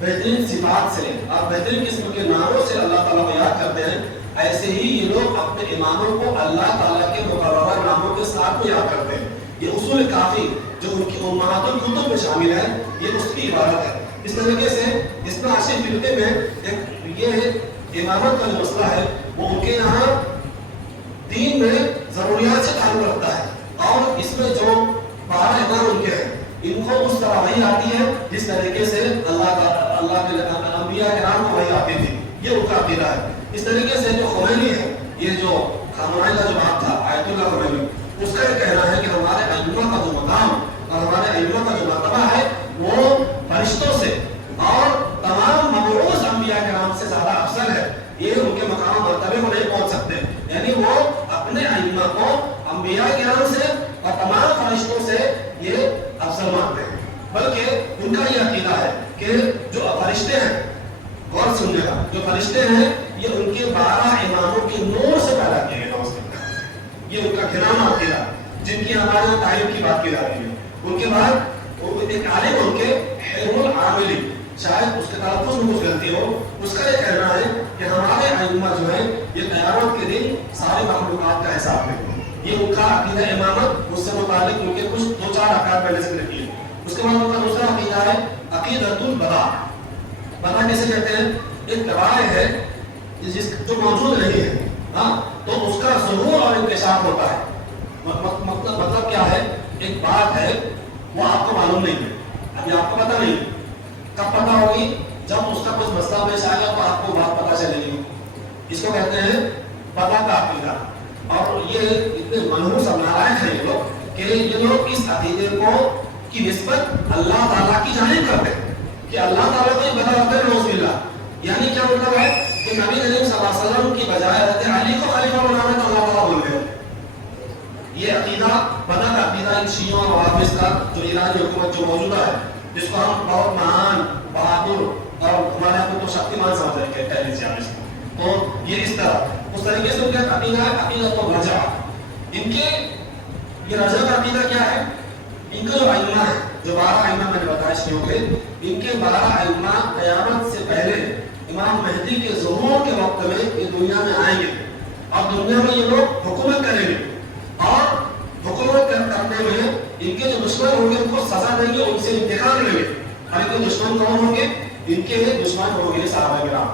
بہترین صفات سے اور بہترین قسم کے ناموں سے اللہ تعالیٰ کو یاد کرتے ہیں، ایسے ہی یہ لوگ اپنے اماموں کو اللہ تعالیٰ کے مقررہ ناموں کے ساتھ یاد کرتے ہیں. یہ اصول کافی جو ان کی امہات الکتب میں شامل ہے یہ اس کی عبارت ہے. اس طریقے سے اثنا عشری فرقے میں ایک یہ امامت کا جو مسئلہ ہے وہ ان کے یہاں دین میں ضروریات سے تعلق رکھتا ہے. اور اس میں جو 12 امام ان کے ہیں ان کو اس طرح وحی آتی ہے جس طریقے سے اللہ کے انبیاء کرام کو وحی آتی تھی. یہ ان کا عقیدہ ہے. اس طریقے سے جو خمینی ہے، یہ جو خامنائی کا جو بات تھا آیت اللہ خمینی، اس کا یہ کہنا ہے کہ ہمارے ائمہ کا جو مقام اور ہمارے ائمہ کا جو مرتبہ ہے وہ فرشتوں سے اور تمام مبعوث انبیاء کرام سے زیادہ افضل ہے. یہ ان کے مقام مرتبے کو نہیں پہنچ سکتے. یعنی وہ اپنے ائمہ کو انبیاء کرام سے اور تمام فرشتوں سے یہ افضل مانتے ہیں. بلکہ ان کا یہ عقیدہ ہے کہ جو فرشتے ہیں، غور سننے کا، جو فرشتے ہیں یہ ان کے 12 اماموں کے نور سے پیدا کیے گئے. یہ ان کا گھرانا عقیدہ جن کی ہمارے تعریف کی بات کی جا رہی ہے. ان کے بعد ایک عالم ان کے حرم العاملی، شاید اس کے تلفظ میں کچھ غلطی ہو، اس کا یہ کہنا ہے کہ ہمارے ائمہ جو ہیں یہ قیامت کے دن سارے مخلوقات کا حساب لیں. یہ ان کا عقیدہ امامت، اس سے متعلق ان کے کچھ 2-4 عقائد پہلے ذکر کیے. اس کے بعد ان کا دوسرا عقیدہ ہے عقیدۃ البدع. بدع کیسے کہتے ہیں؟ ایک روایت ہے جو موجود نہیں ہے، ہاں، تو اس کا ظہور اور انکشاف ہوتا ہے. مطلب کیا ہے؟ ایک بات ہے وہ آپ کو معلوم نہیں ہے، ابھی آپ کو پتہ نہیں، کب پتہ ہوگی؟ جب اس کا کچھ مسئلہ پیش آئے گا تو آپ کو بات پتہ چلے گی. اس کو کہتے ہیں بدع کا عقیدہ. اور یہ اتنے منحوس اور نالائق ہیں یہ لوگ کہ یہ لوگ اس عقیدے کو کی نسبت اللہ تعالیٰ کی جانب کرتے ہیں کہ اللہ تعالیٰ کو یہ بدع ہوتا ہے. نعوذ باللہ. یعنی کیا مطلب ہے کہ نبی کریم صلی اللہ علیہ وسلم کی بجائے حضرت علی کو خلیفہ بنانا تو اللہ تعالیٰ بول رہے ہیں. یہ عقیدہ بدع کا عقیدہ ان شیعوں اور روافض کا جو ایرانی حکومت جو موجودہ ہے، جس کو ہم بہت مہان، بہادر اور ہمارے آپ کو تو شکتیمان سمجھ رہے ہیں پہلے سے آنے سے. تو یہ اس طریقے سے ان کا عقیدہ ہے عقیدۃ الرجع. ان کے یہ رجع کا عقیدہ کیا ہے؟ ان کا جو ائمہ ہے، جو 12 ائمہ میں نے بتایا شیعوں کے، ان کے 12 ائمہ قیامت سے پہلے امام مہدی کے ظہور کے وقت میں یہ دنیا میں آئیں گے اور دنیا میں یہ لوگ حکومت کریں گے. اور حکومت کرنے میں ان کے جو دشمن ہوں گے ان کو سزا دیں گے، ان سے انتقام لیں گے. اور ان کے دشمن کون ہوں گے؟ ان کے دشمن ہوں گے صحابہ کرام،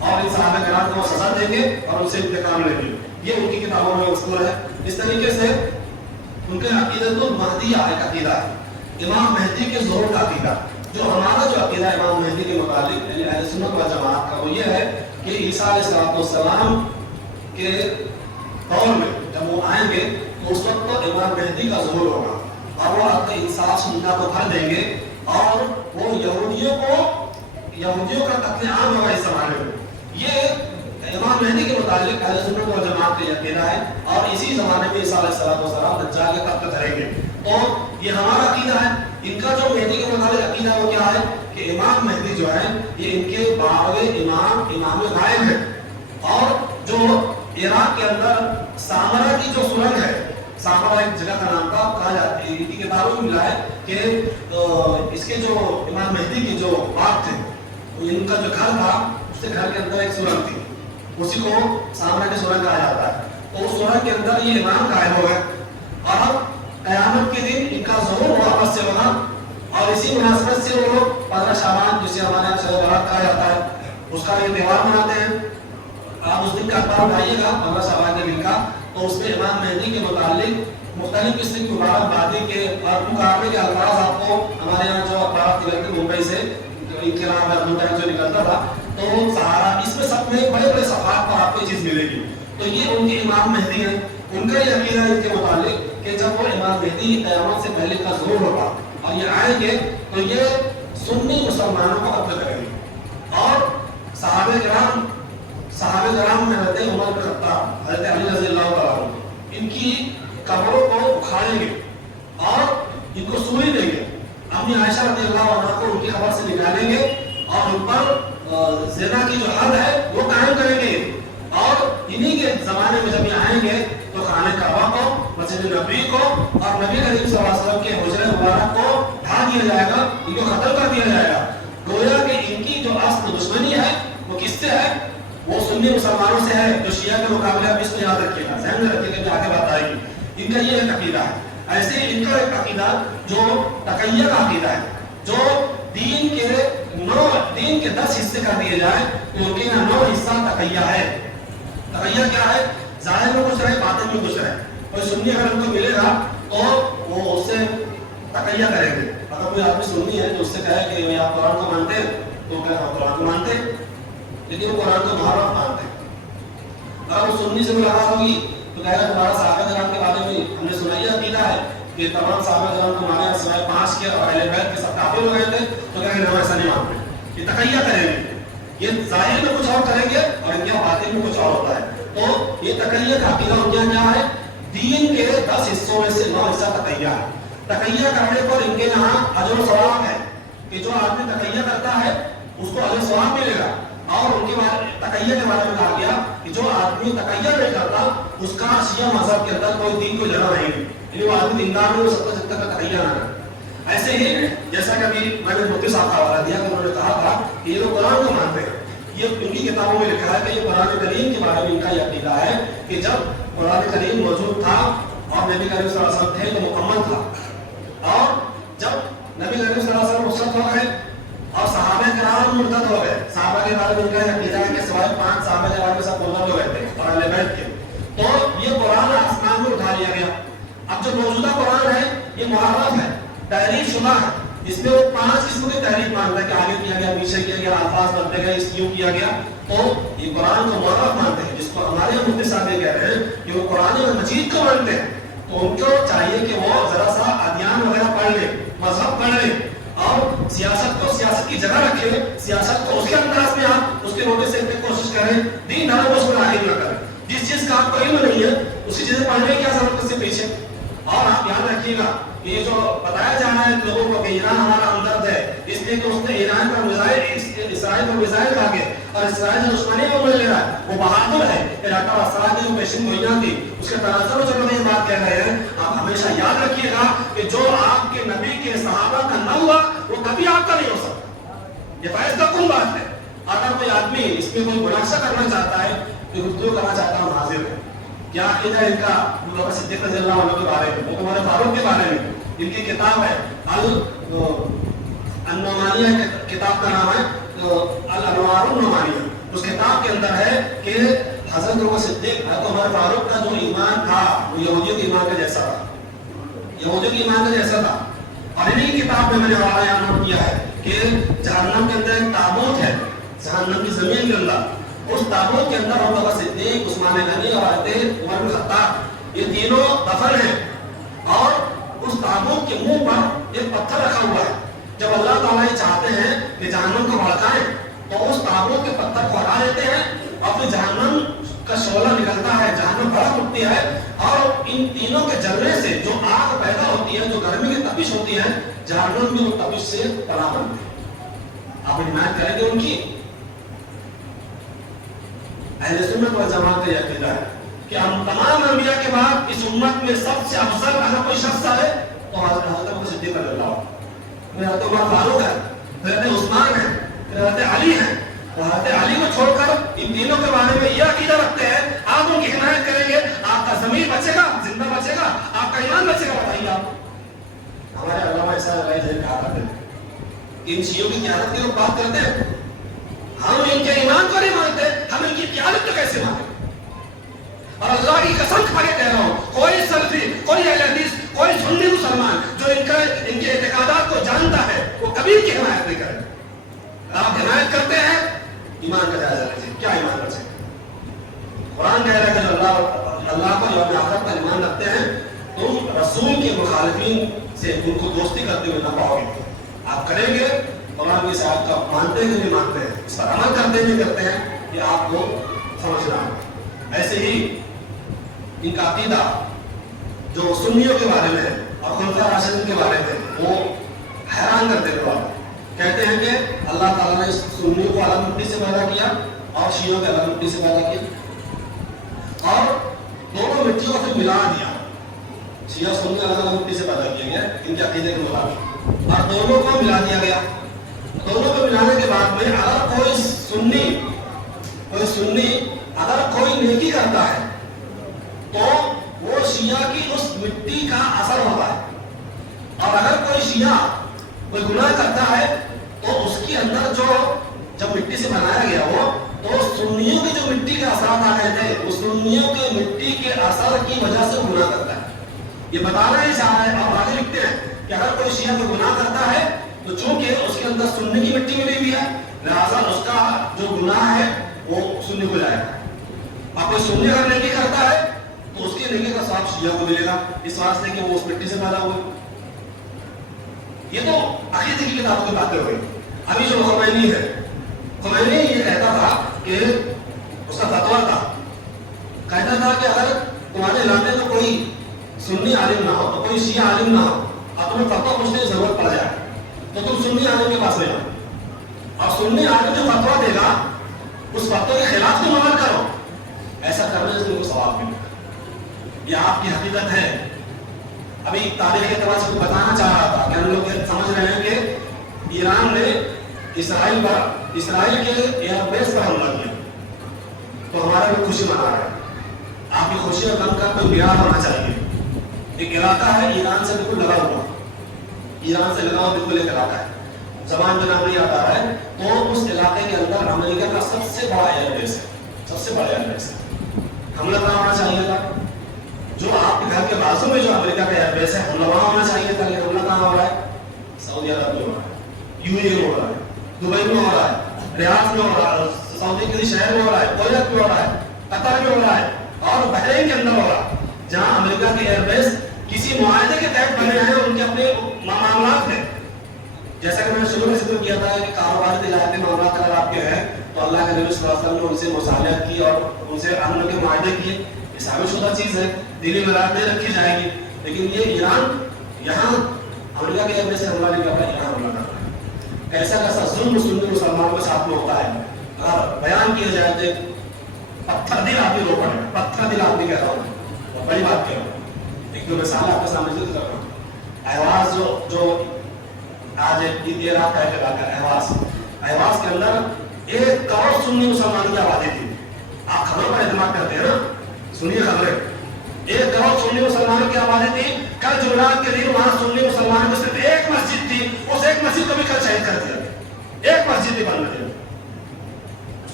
اور ان صحابہ کرام کو سزا دیں گے اور ان سے انتقام لیں گے. یہ ان کی کتابوں میں مذکور ہے. اس طریقے سے ان کے عقیدۃ المہدیہ ایک عقیدہ ہے، امام مہدی کے ظہور کا عقیدہ. جو ہمارا جو عقیدہ امام مہدی کے متعلق یعنی اہل سنت والجماعت کا وہ یہ ہے کہ عیسیٰ علیہ السلام کے دور میں جب وہ آئیں گے تو اس وقت تو امام مہدی کا ظہور ہوگا اور وہ حق انصاف سننا کو بھر دیں گے اور وہ یہودیوں کا قتل عام ہوگا اس زمانے میں. یہ امام مہدی کے متعلق اہل سنت و جماعت کا عقیدہ ہے اور اسی زمانے میں عیسیٰ علیہ السلام دجال کا قتل کریں گے. تو یہ ہمارا عقیدہ ہے. ان کا جو مہدی کے متعلق عقیدہ وہ کیا ہے کہ امام مہدی جو ہے یہ ان کے باغ امام غائب ہے. اور جو عراق کے اندر سامرا کی جو سرنگ ہے، سامرا ایک جگہ کا نام تھا، کہا جاتا ہے ان کی کتابوں میں ملا ہے کہ اس کے جو امام مہدی کے جو باغ تھے، ان کا جو گھر تھا اس کے گھر کے اندر ایک سرنگ تھی، اسی کو سامرا کی سرنگ کہا جاتا ہے. تو اس سرنگ کے اندر یہ امام غائب ہو گئے اور اب قیامت کے دن ان کا ظہور واپس سے ہوگا. اور اسی مناسبت سے وہ لوگ 15 شعبان جسے ہمارے یہاں شب برات کہا جاتا ہے اس کا یہ تہوار مناتے ہیں. آپ اس دن کا اخبار اٹھائیے گا 15 شعبان کے دن کا، تو اس میں امام مہدی کے متعلق مختلف قسم کی مبارکبادی کے اور مقابلے کے الفاظ آپ کو ہمارے یہاں جو اخبارات نکلتے ممبئی سے ان کے نام اردو ٹائم جو نکلتا تھا، تو سہارا اس میں سب میں بڑے بڑے صفحات پر آپ کو چیز ملے گی. تو یہ ان کے امام مہدی ہیں. ان کا یہ عقیدہ ہے ان کے متعلق کہ جب وہ امام مہدی قیامت سے پہلے کا ظہور ہوگا اور یہ آئیں گے تو یہ سنی مسلمانوں کو قتل کریں گے. اور صحابہ کرام میں حضرت عمر بن خطاب، حضرت علی رضی اللہ تعالیٰ عنہ، ان کی قبروں کو اکھاڑیں گے اور ان کو سولی دیں گے. امی عائشہ رضی اللہ عنہ کو ان کی قبر سے نکالیں گے اور ان پر زنا کی جو حد ہے وہ قائم کریں گے. اور انہی کے زمانے میں جب یہ آئیں گے تو خانہ کعبہ کو، مسجد نبوی کو اور نبی کریم صلی اللہ علیہ وسلم کے حجرہ مبارک کو ڈھا دیا جائے گا، ان کو ختم کر دیا جائے گا. گویا کہ ان کی جو اصل دشمنی ہے وہ کس سے ہے؟ وہ سنی مسلمانوں سے ہے. جو شیعہ کے مقابلے اب اس کو یاد رکھیے گا، ذہن میں رکھیے گا، آگے بات آئے گی. ان کا یہ ایک عقیدہ ہے. ایسے ان کا ایک عقیدہ جو تقیہ کا عقیدہ ہے، جو دین کے 10 حصے کر دیے جائیں تو ان کے یہاں 9 حصہ تقیہ ہے. تقیہ کیا ہے؟ ظاہر میں کچھ رہے، باطن میں کچھ رہے. کوئی سنی اگر ان کو ملے گا تو وہ اس سے تقیہ کریں گے. اگر کوئی آدمی سنی ہے تو اس سے کہے کہ آپ قرآن کو مانتے ہیں تو کیا ہم قرآن کو مانتے ہیں، لیکن وہ قرآن کو محرف مانتے ہیں. اگر وہ سنی سے ملاقات ہوگی تو کہے گا تمہارا صحابہ کرام کے بارے میں ہم نے سنا یہ عقیدہ ہے کہ تمام صحابہ کرام تمہارے یہاں سوائے 5 کے اور اہل بیت کے سب کافر ہو گئے تھے، تو کہیں گے ہم ایسا نہیں مانتے. یہ تقیہ کریں گے. یہ ظاہر میں کچھ اور کریں گے اور ان کے باطن میں کچھ اور ہوتا ہے. تو یہ تقیہ کا عقیدہ ان کے کیا ہے؟ دین کے 10 حصوں میں سے 9 حصہ تقیہ ہے. تقیہ کرنے پر ان کے یہاں اجر و ثواب ہے کہ جو آدمی تقیہ کرتا ہے اس کو اجر و ثواب ملے گا. اور ان کے تقیہ کے بارے میں کہا گیا کہ جو آدمی تقیہ نہیں کرتا اس کا شیعہ مذہب کے اندر کوئی دین کو جگہ نہیں ہے. یعنی وہ آدمی دیندار میں سب تک کا تقیہ نہ کرے. ایسے ہی جیسا کہ ابھی میں نے مفتی صاحب کا حوالہ دیا کہ انہوں نے کہا تھا کہ یہ لوگ قرآن کو مانتے ہیں. یہ ان کی کتابوں میں لکھا ہے کہ یہ قرآن کریم کے بارے میں ان کا یہ عقیدہ ہے کہ جب قرآن کریم موجود تھا اور نبی کریم صلی اللہ علیہ وسلم تھے تو مکمل تھا. اور جب نبی کریم صلی اللہ علیہ وسلم رخصت ہو گئے اور صحابہ کرام مرتد ہو گئے، صحابہ کے بارے میں ان کا یہ عقیدہ ہے کہ سوائے 5 صحابہ کے بارے میں سب مرتد ہو گئے تھے اور اہل بیت کے، تو یہ قرآن آسمان میں اٹھا لیا گیا. اب جو موجودہ قرآن ہے یہ محرف ہے، تحریف شدہ ہے. اس میں وہ 5 قسم کی تحریف مانتا ہے کہ آگے کیا گیا، پیچھے کیا گیا، الفاظ بدلے گئے، اس یوں کیا گیا. تو یہ قرآن کو محرف مانتے ہیں، جس کو ہمارے مفتی صاحب یہ کہہ رہے ہیں کہ وہ قرآن مجید کو مانتے ہیں. تو ان کو چاہیے کہ وہ ذرا سا ادیان وغیرہ پڑھ لیں، مذہب پڑھ لیں اور سیاست کو سیاست کی جگہ رکھیں، سیاست کو اس کے انداز میں آپ اس کے روٹے سے کی کوشش کریں، دین دھرم کو اس کو تعلیم نہ کریں. جس چیز کا آپ کو علم نہیں ہے اسی چیزیں پڑھنے کی کیا ضرورت اس سے پیچھے. اور آپ یاد رکھیے گا کہ یہ جو بتایا جا رہا ہے لوگوں کو کہ ایران ہمارا ہمدرد ہے، اس لیے کہ اس نے ایران پر اسرائیل پر میزائل داغے اور اسرائیل سے دشمنی کو مل لے رہا ہے، وہ بہادر ہے. عراق اور اسرائیل کی جو پیشن گوئیاں تھی اس کے تناظر میں جب ہم یہ بات کہہ رہے ہیں، آپ ہمیشہ یاد رکھیے گا کہ جو آپ کے نبی کے صحابہ کا نہ ہوا وہ کبھی آپ کا نہیں ہو سکتا. یہ فیض کن بات ہے. اگر کوئی آدمی اس میں کوئی مناقشہ کرنا چاہتا ہے، کوئی گفتگو کرنا چاہتا ہوں، حاضر ہے. کیا عقیدہ ان کا ابو بکر صدیق رضی اللہ عنہ کے بارے میں، عمر فاروق کے بارے میں؟ ان کی کتاب ہے النعمانیہ، کتاب کا نام ہے الانوار النعمانیہ. اس کتاب کے اندر ہے کہ حضرت ابو بکر صدیق، حضرت عمر فاروق کا جو ایمان تھا وہ یہودیوں کے ایمان کا جیسا تھا، یہودیوں کے ایمان کا جیسا تھا. اور انہی کتاب میں نے حوالہ یہاں نوٹ کیا ہے کہ جہنم کے اندر ایک تابوت ہے، جہنم کی زمین کے اندر. اس تابوت کے اندر ابو بکر صدیق، عثمان غنی اور حضرت عمر بن خطاب یہ تینوں دفن ہیں. اور اس تابوت کے منہ پر ایک پتھر رکھا ہوا ہے. جب اللہ تعالیٰ یہ چاہتے ہیں کہ جہنم کو بھڑکائیں تو اس تابوت کے پتھر کو ہٹا دیتے ہیں اور پھر جہنم کا شعلہ نکلتا ہے، جہنم بھڑک اٹھتی ہے، اور ان تینوں کے جلنے سے جو آگ پیدا ہوتی ہے، جو گرمی کی تپش ہوتی ہے، جہنم کی وہ تپش سے پناہ بنتی ہے۔ آپ حمایت کریں گے ان کی؟ اہل سنت والجماعت کا یہ عقیدہ ہے کہ ہم تمام انبیاء کے بعد اس امت میں سب سے افضل اگر کوئی شخص ہے تو حضرت ابوبکر صدیق رضی اللہ عنہ، پھر حضرت عمر فاروق ہے، پھر حضرت عثمان ہے، پھر حضرت علی ہے۔ اور حضرت علی کو چھوڑ کر ان تینوں کے بارے میں یہ عقیدہ رکھتے ہیں، آپ ان کی حمایت کریں گے، آپ کا ضمیر بچے گا، زندہ بچے گا، آپ کا ایمان بچے گا۔ بتائیے آپ، ہمارے علامہ احسان علیہ السلام کہا کرتے ہیں ان شیعوں کی قیادت کی لوگ بات کرتے ہیں، ہم ان کے ایمان کو نہیں مانتے، ہم ان کی قیادت کو کیسے مانتے؟ اور اللہ کی قسم کھا کے کہہ رہا ہوں، کوئی سلفی، کوئی اہل حدیث، کوئی سنی مسلمان جو ان کے اعتقادات کو جانتا ہے وہ کبھی ان کی حمایت نہیں کرے۔ آپ حمایت کرتے ہیں، ایمان کا جائزہ لیجیے، کیا ایمان رکھتے ہیں؟ قرآن کہہ رہا ہے کہ جو اللہ کو یوم آخرت پر ایمان رکھتے ہیں، تم رسول کے مخالفین سے ان کو دوستی کرتے ہوئے نہ پاؤ گے۔ آپ کریں گے، قرآن کی صاحب کا مانتے ہیں نہیں مانتے ہیں، اس پر عمل کرتے نہیں کرتے ہیں، یہ آپ کو سمجھنا ہے۔ ایسے ہی ان کا عقیدہ جو سنیوں کے بارے میں اور خلفاء راشدین کے بارے میں وہ حیران کرتے ہیں۔ کہتے ہیں کہ اللہ تعالیٰ نے سنیوں کو الگ مٹی سے پیدا کیا اور شیعوں کو الگ مٹی سے پیدا کیا، اور دونوں مٹیوں کو پھر ملا دیا۔ شیعہ سنی الگ الگ مٹی سے پیدا کیا گیا ان کے عقیدے کے مطابق، اور دونوں کو ملا دیا گیا۔ دونوں کو ملانے کے بعد میں اگر کوئی سنی اگر کوئی نیکی کرتا ہے تو وہ شیعہ کی اس مٹی کا اثر ہوتا ہے، اور اگر کوئی شیعہ کوئی گناہ کرتا ہے تو اس کے اندر جو جب مٹی سے بنایا گیا وہ تو سنیوں کی جو مٹی کے اثرات آ گئے تھے، اس سنیوں کے مٹی کے اثر کی وجہ سے گناہ کرتا ہے۔ یہ بتانا ہی چاہ رہا ہے، اور آگے لکھتے ہیں کہ اگر کوئی شیعہ کوئی گناہ کرتا ہے تو چونکہ اس کے اندر سنی کی مٹی ملی ہوئی ہے، لہٰذا اس کا جو گناہ ہے وہ سنی کو جائے گا۔ اب کوئی سنی اگر نیکی کرتا ہے تو اس کے نیکی کا ثواب شیعہ کو ملے گا، اس واسطے کہ وہ اس مٹی سے پیدا ہوئے۔ یہ تو عقیدے کی کتابوں کی باتیں ہوئی۔ ابھی جو خمینی ہے، خمینی یہ کہتا تھا کہ اس کا فتویٰ تھا، کہتا تھا کہ اگر تمہارے علاقے میں کوئی سنی عالم نہ ہو، کوئی شیعہ عالم نہ ہو، اور تمہیں فتویٰ پوچھنے کی ضرورت پڑ جائے تو تم سنی عالم کے پاس لے جاؤ، اور سنی عالم جو فتویٰ دے گا اس فتویٰ کے خلاف تم عمل کرو، ایسا کرنے سے تم کو ثواب ملے گا۔ یہ آپ کی حقیقت ہے۔ ابھی تاریخ کے اعتبار سے بتانا چاہ رہا تھا کہ ہم لوگ سمجھ رہے ہیں کہ ایران نے اسرائیل کے ایئر بیس پر حملہ کیا تو ہمارا بھی خوشی منا رہا ہے۔ آپ کی خوشی اور غم کا کوئی معیار ہونا چاہیے۔ ایک علاقہ ہے ایران سے بالکل لگا ہوا، ایران سے لگا ہوا بالکل ایک علاقہ ہے، زبان میں نام نہیں یاد آ رہا ہے، تو اس علاقے کے اندر امریکہ کا سب سے بڑا ایئر بیس ہے، سب سے بڑا ایئر بیس ہے۔ حملہ کہاں ہونا چاہیے تھا؟ جو آپ کے گھر کے بازو میں جو امریکہ کا ایئر بیس ہے، حملہ وہاں ہونا چاہیے تھا، لیکن حملہ کہاں ہو رہا ہے؟ سعودی عرب میں ہو رہا ہے، یو اے میں ہو رہا ہے، دبئی میں ہو رہا ہے، ریاض میں ہو رہا ہے، سعودی کسی شہر میں ہو رہا ہے، کویت میں ہو رہا ہے، قطر میں ہو رہا ہے، اور بحرین کے اندر ہو رہا ہے، جہاں امریکہ کے ایئر بیس کسی معاہدے کے تحت بنے ہیں، ان کے اپنے معاملات ہیں۔ جیسا کہ میں نے شروع میں ذکر کیا تھا کہ کاروباری تجارتی معاملات اگر آپ کے ہیں تو اللہ کے نبی صلی اللہ علیہ وسلم نے ان سے مصالحت کی اور ان سے امن کے معاہدے کیے، یہ ثابت شدہ چیز ہے، دینی مراحل نہیں رکھی جائے گی۔ لیکن یہ ایران یہاں امریکہ کے ایئر بیس سے حملہ نہیں کر رہا ہے، یہاں حملہ کر رہا ہے۔ کیسا کیسا ظلم سنی مسلمانوں کے ساتھ میں ہوتا ہے، اگر بیان کیا جائے تو پتھر دل آدمی رو پڑے، پتھر دل آدمی کہہ رہا ہوں، بڑی بات کہہ رہا ہوں۔ ایک دو مثال آپ کے سامنے ذکر کر رہا ہوں۔ اہواز جو آج ایک رات کا ایک علاقہ ہے اہواز کے اندر 1 کروڑ سنی مسلمانوں کی آبادی تھی۔ آپ خبروں پر اعتماد کرتے ہیں نا، سنیے خبریں۔ 1 کروڑ سنی مسلمانوں کی آبادی تھی۔ کل جمعرات کے دن وہاں سنی مسلمانوں کی صرف ایک مسجد تھی، اس ایک مسجد کو بھی کل شہید کر دیا، ایک مسجد بھی بند نہیں۔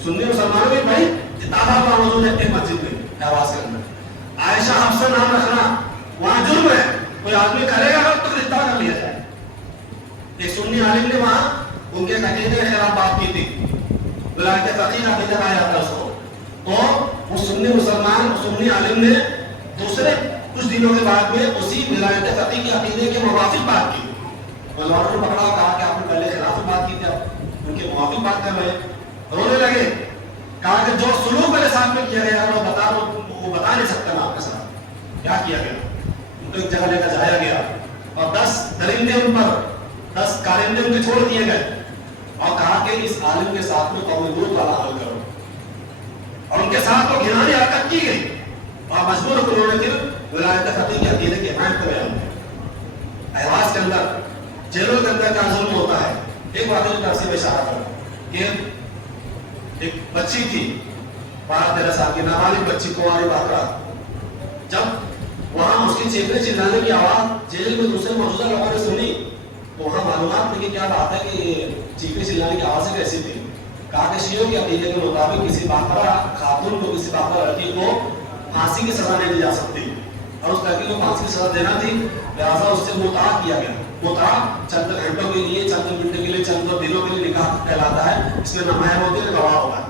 سنی مسلمانوں کی بڑی تعداد وہاں موجود ہے ایک مسجد میں اہواز کے اندر۔ عائشہ حفصہ نام رکھنا وہاں جرم ہے، کوئی آدمی کرے گا تو گرفتار کر لیا جائے۔ ایک سنی عالم نے وہاں ان کے عقیدے کے خلاف بات کی تھی، ولایت فقیہ عقیدہ کہا جاتا ہے اس کو، تو وہ سنی مسلمان سنی عالم نے دوسرے کچھ دنوں کے بعد میں اسی ولایت فقیہ کے عقیدے کے موافق بات کی۔ علماء نے پکڑا، کہا کہ آپ نے پہلے خلاف بات کی تھی، آپ ان کے موافق بات کر رہے ہیں، رونے لگے۔ کہا کہ جو سلوک میرے ساتھ میں کیا گیا وہ بتا نہیں سکتا میں آپ کے ساتھ کیا کیا گیا. ان کو ایک جگہ لے کر جایا گیا اور 10 درندے ان پر 10 کارندے ان کے چھوڑ دیے گئے اور کہا کہ اس عالم کے ساتھ میں قوم لوط والا عمل کرو. اور ان کے ساتھ وہ گھناؤنی حرکت کی گئی اور مجبور ہو انہوں نے پھر ولایت فقیہ کے عقیدے کی حمایت کر بیان کیا. احواز کے اندر جیلوں کے اندر کیا ظلم ہوتا ہے. ایک واقعے کی طرف سے میں اشارہ کروں کہ ایک بچی تھی 12-13 سال کی نابالغ بچی کنواری باقرہ. جب وہاں اس کی چیخنے چلانے کی آواز جیل میں دوسرے موجودہ لوگوں نے سنی تو وہاں معلومات میں کہ کیا بات ہے کہ چیخنے چلانے کی آواز کیسی تھی. کہا کہ شیعوں کے عقیدے کے مطابق کسی باقرہ خاتون کو کسی باقرہ لڑکی کو پھانسی کی سزا نہیں دی جا سکتی اور اس لڑکی کو پھانسی کی سزا دینا تھی لہٰذا اس سے متع کیا گیا. متع چند گھنٹوں کے لیے چند منٹوں کے لیے چند دنوں کے لیے نکاح کہلاتا ہے. اس میں نہ محرم ہوتی ہے نہ گواہ ہوتا ہے.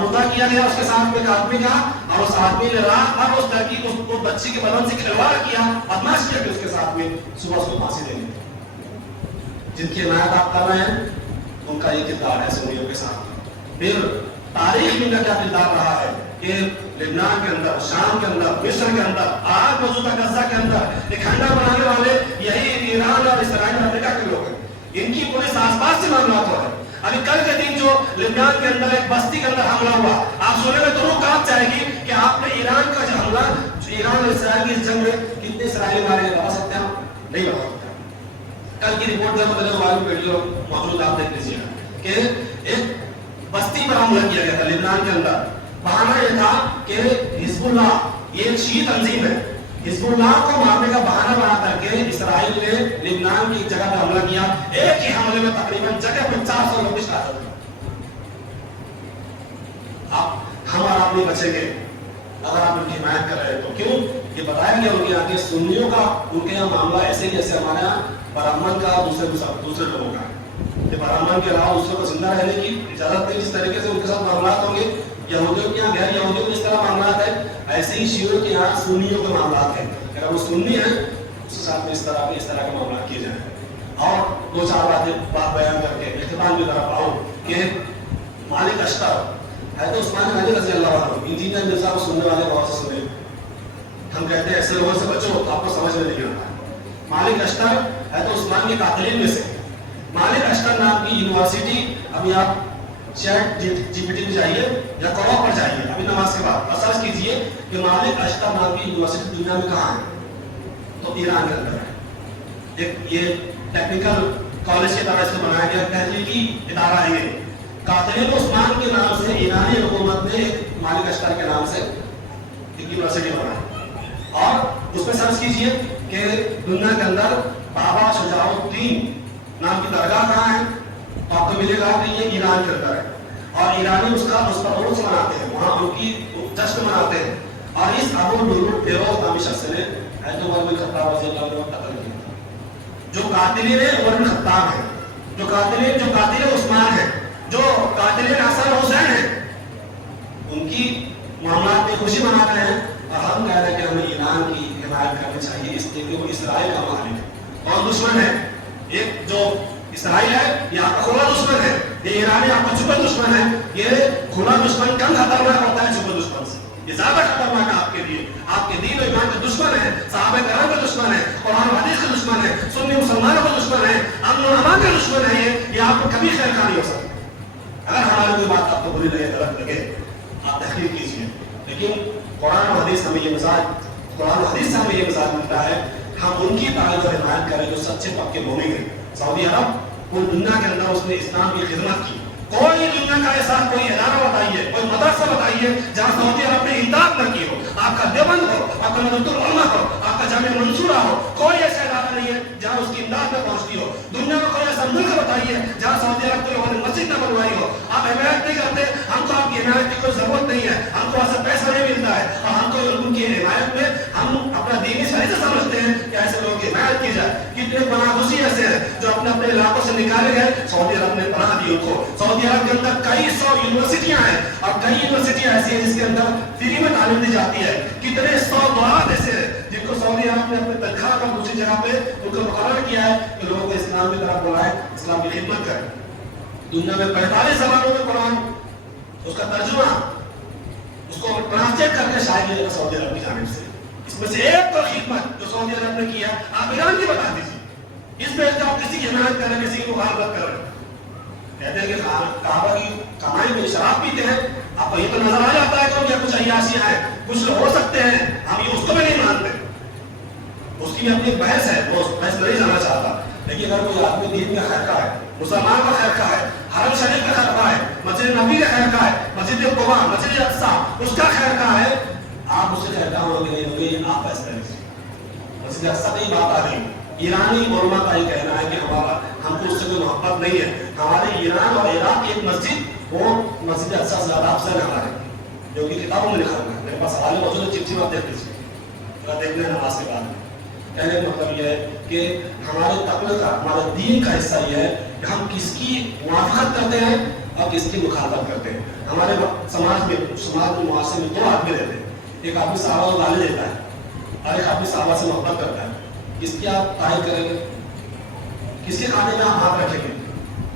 متع کیا گیا اس کے ساتھ میں ایک آدمی کا اور اس آدمی نے رات بھر اس لڑکی کو بچی کے بدن سے کھلواڑ کیا بدماش کیا کہ اس کے ساتھ میں صبح اس کو پھانسی دینی. جن کی عنایت آپ کر رہے ہیں ان کا یہ کردار ہے سنیوں کے ساتھ. پھر تاریخ میں کیا کردار رہا ہے کہ لبنان کے اندر شام کے اندر مصر کے اندر آج موجودہ غزہ کے اندر ایک کھنڈا بنانے والے یہی ایران اور اسرائیل اور امریکہ کے لوگ ہیں. ان کی پولیس آس پاس سے معاملات ہو رہے ہیں. ابھی کل کے دن جو لبنان کے اندر ایک بستی کے اندر حملہ ہوا آپ سننے میں تو روح کانپ جائے گی کہ آپ نے ایران کا جو حملہ ایران اور اسرائیل کی اس جنگ میں کتنے اسرائیلی مارے گئے بتا سکتے ہیں آپ نہیں بتا سکتے. کل کی رپورٹ میں مطلب موبائل ویڈیو موجود آپ دیکھ لیجیے کہ ایک بستی پر حملہ کیا گیا تھا لبنان کے اندر. بہانہ یہ تھا کہ حزب اللہ یہ ایک شیعہ تنظیم ہے. حزب اللہ کو مارنے کا بہانہ بنا کر کے اسرائیل نے لبنان کی ایک جگہ پر حملہ کیا. ایک ہی حملے میں تقریباً جگہ پر 400 لوگ شہادت ہوئے. ہم اور آپ نہیں بچیں گے اگر آپ ان کی حمایت کر رہے ہیں تو. کیوں یہ بتایا گیا ان کے یہاں کے سنیوں کا ان کے یہاں معاملہ ایسے ہی جیسے ہمارے یہاں برہمن کا دوسرے لوگوں کا. کہ برہمن کے علاوہ دوسروں کو زندہ رہنے کی اجازت نہیں. جس طریقے سے ان کے ساتھ معاملات ہوں گے یہودیوں کے یہاں غیر یہودیوں کے جس طرح معاملات ہیں ایسے ہی شیعوں کے یہاں سنیوں کے معاملات ہیں. اگر وہ سنی ہیں اس کے ساتھ میں اس طرح کے معاملات کیے جائیں. اور 2-4 بات بیان کر کے اختتام کی طرف آؤں کہ مالک اشتر حضرت عثمان غنی رضی اللہ عنہ انجینئر مرزا کو سننے والے بہت سے سنے. ہم کہتے ہیں ایسے لوگوں سے بچو آپ کو سمجھ میں نہیں آتا. مالک اشتر حضرت عثمان کے قاتلین میں سے. مالک اشتر نام کی یونیورسٹی ابھی آپ چیٹ جی پی ٹی پہ جائیے یا کرو پر جائیے ابھی نماز کے بعد اور سرچ کیجیے کہ مالک اشتر نام کی یونیورسٹی دنیا میں کہاں ہے تو ایران کے اندر ہے. ایک یہ ٹیکنیکل کالج کی طرح اس کو بنایا گیا تحقیقی ادارہ ہے. یہ قاتلین عثمان کے نام سے ایرانی حکومت نے ایک مالک اشتر کے نام سے ایک یونیورسٹی بنائی اور اس پہ سرچ کیجیے کہ دنیا کے اندر بابا شجاع الدین نام کی درگاہ کہاں ہے تو آپ کو ملے گا کہ یہ ایران کے اندر ہے. اور ایرانی اس پر عرس مناتے ہیں وہاں ان کی جشن مناتے ہیں. اور اس ابو لولو فیروز نامی شخص نے حضرت عمر بن خطاب رضی اللہ عنہ کو قتل کیا. جو قاتلین عمر بن خطاب ہیں جو قاتل عثمان ہیں جو قاتلین حسن حسین ہیں ان کی معاملات میں خوشی مناتے ہیں. اور ہم کہہ رہے ہیں کہ ہمیں ایران کی حمایت کرنی چاہیے اس لیے کہ وہ اسرائیل کا مالک ہے اور دشمن ہے. ایک جو اسرائیل ہے یہ آپ کا کھلا دشمن ہے. یہ ایرانی آپ کا چھپا دشمن ہے. یہ کھلا دشمن کم خطرناک ہوتا ہے چھپا دشمن سے. یہ زیادہ خطرناک ہے آپ کے لیے. آپ کے دین و ایمان کے دشمن ہے. صحابہ کرام کے دشمن ہے. قرآن و حدیث کے دشمن ہے. سنی مسلمانوں کے دشمن ہے. امن و امان کے دشمن ہے. یہ آپ کو کبھی خیر خواہ نہیں ہو سکتا. اگر ہماری کوئی بات آپ کو بری لگے غلط لگے آپ تحقیق کیجیے. لیکن قرآن و حدیث ہمیں یہ مزاج ملتا ہے. ہم ان کی تعریف اور حمایت کریں جو سچے پکے مومن ہیں. سعودی عرب پوری دنیا کے اندر اس نے اسلام کی خدمت کی. کوئی دنیا کا ایسا کوئی ادارہ بتائیے کوئی مدرسہ بتائیے جہاں سعودی عرب نے امداد نہ کی ہو. آپ کا دیوبند ہو آپ کا ندوۃ العلماء ہو آپ کا جامعہ منصورہ ہو کوئی ایسا ادارہ نہیں ہے جہاں اس کی امداد نہ پہنچتی ہو. دنیا میں کوئی ایسا ملک بتائیے جہاں سعودی عرب کے لوگوں نے مسجد نہ بنوائی ہو. آپ حمایت نہیں کرتے. ہم کو آپ کی حمایت کی کوئی ضرورت نہیں ہے. ہم کو ایسا پیسہ نہیں ملتا ہے اور ہم کو ان کی حمایت میں ہم اپنا دینی فریضہ سمجھتے ہیں کہ ایسے لوگوں کی حمایت کی جائے. کتنے پناہ گزین ایسے ہیں جو اپنے اپنے علاقوں سے نکالے گئے سعودی عرب نے پناہ دی ان کو. سعودی عرب کے اندر کئی 100 یونیورسٹیاں ہیں اور کئی یونیورسٹیاں ایسی ہیں جس کے اندر فری میں تعلیم دی جاتی ہے. کتنے 100 دعات ایسے ہیں جن کو سعودی عرب نے اپنے تنخواہ پر دوسری جگہ پہ ان کو مقرر کیا ہے کہ لوگوں کو اسلام کی طرف بلائیں اسلام کی خدمت کریں. دنیا میں 45 زبانوں میں قرآن اس کا ترجمہ اس کو ٹرانسلیٹ کر کے شاید یہ سعودی عرب کی جانب سے اس میں سے ایک تو خدمت جو سعودی عرب نے کی ہے آپ ایران کی بتا دیجیے. اس پہ آپ کسی کی حمایت کر رہے ہیں, کسی کی مخالفت کر رہے ہیں. کہتے ہیں کہ کعبہ کی کمائی میں شراب پیتے ہیں, آپ کو یہ تو نظر آ جاتا ہے کہ کچھ عیاشیاں ہیں, کچھ ہو سکتے ہیں, ہم یہ اس کو بھی نہیں مانتے. اس کی بھی اپنی بحث ہے, وہ بحث نہیں جانا چاہتا. لیکن اگر کوئی آدمی دین کا خیر خواہ ہے, مسلمان کا خیر خواہ ہے, حرم شریف کا خیر خواہ ہے, مسجد نبی کا خیر خواہ ہے, مسجد قباء, مسجد اقصی اس کا خیر خواہ ہے, آپ اس سے خیر خواہ ہوگے نہیں ہوگے آپ فیصلہ لیجیے. مسجد اقصی کی بات آ رہی ہے. ایرانی علماء کا یہ کہنا ہے کہ ہم کو اس سے کوئی محبت نہیں ہے. ہمارے ایران اور عراق کی ایک مسجد وہ مسجد اقصی سے زیادہ افضل ہے ہمارے, جو کہ کتابوں میں لکھا ہوا ہے. میرے پاس حوالے موجود ہے, چٹھی میں دیکھ لیجیے, دیکھنے نماز کے بعد. کہنے کا مطلب یہ ہے کہ ہمارے تقوی کا, ہمارے دین کا حصہ یہ ہے کہ ہم کس کی موافقت کرتے ہیں اور کس کی مخالفت کرتے ہیں. ہمارے سماج میں معاشرے میں دو آدمی رہتے ہیں, ایک آدمی صحابہ کو گالی دیتا ہے اور ایک آدمی صحابہ سے محبت کرتا ہے. کس کی آپ تعریف کریں گے, کس کے کھانے میں آپ ہاتھ رکھیں گے؟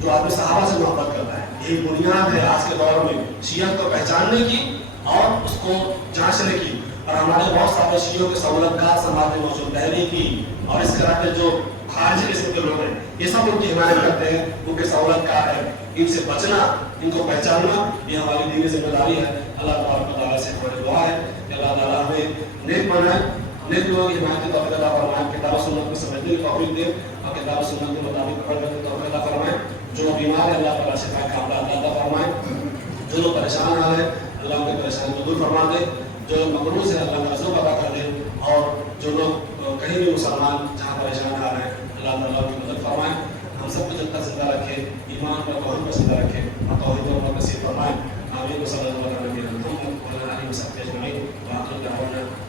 جو آدمی صحابہ سے محبت کرتا ہے. یہی بنیاد ہے آج کے دور میں شیعہ کو پہچاننے کی اور اس کو جانچنے کی. اور ہمارے بہت سارے شیعوں کے سہولت کار سماج میں موجود دہلی کی اور اس طرح کے جو خارجی قسم کے لوگ ہیں, یہ سب ان کی حمایت کرتے ہیں, ان کے سہولت کار ہے. ان سے بچنا, ان کو پہچاننا یہ ہماری دینی ذمہ داری ہے. اللہ تبارک و تعالیٰ سے ہماری دعا ہے کہ اللہ تعالیٰ ہمیں نیک بنائے, نیک لوگوں کی حمایت کی توفیق عطا فرمائے, کتاب و سنت کو سمجھنے کی توفیق دے اور کتاب و سنت کے مطابق عمل کرنے کی توفیق عطا فرمائے. جو بیمار ہے اللہ تعالیٰ شفا کاملہ عطا فرمائے. جو لوگ پریشان حال ہے اللہ ان کی پریشانی کو دور فرما دے. جو لوگ مقروض ہے اللہ کا عزم عطا کر دے. اور جو لوگ کہیں بھی مسلمان جہاں پریشان آ رہے ہیں اللہ تعالیٰ کی مدد فرمائے. ہم سب کو جب تک زندہ رکھے, ایمان پر توحید پر زندہ رکھے اور توحید پر نصیب فرمائے. آمین. صلی اللہ علیہ وسلم.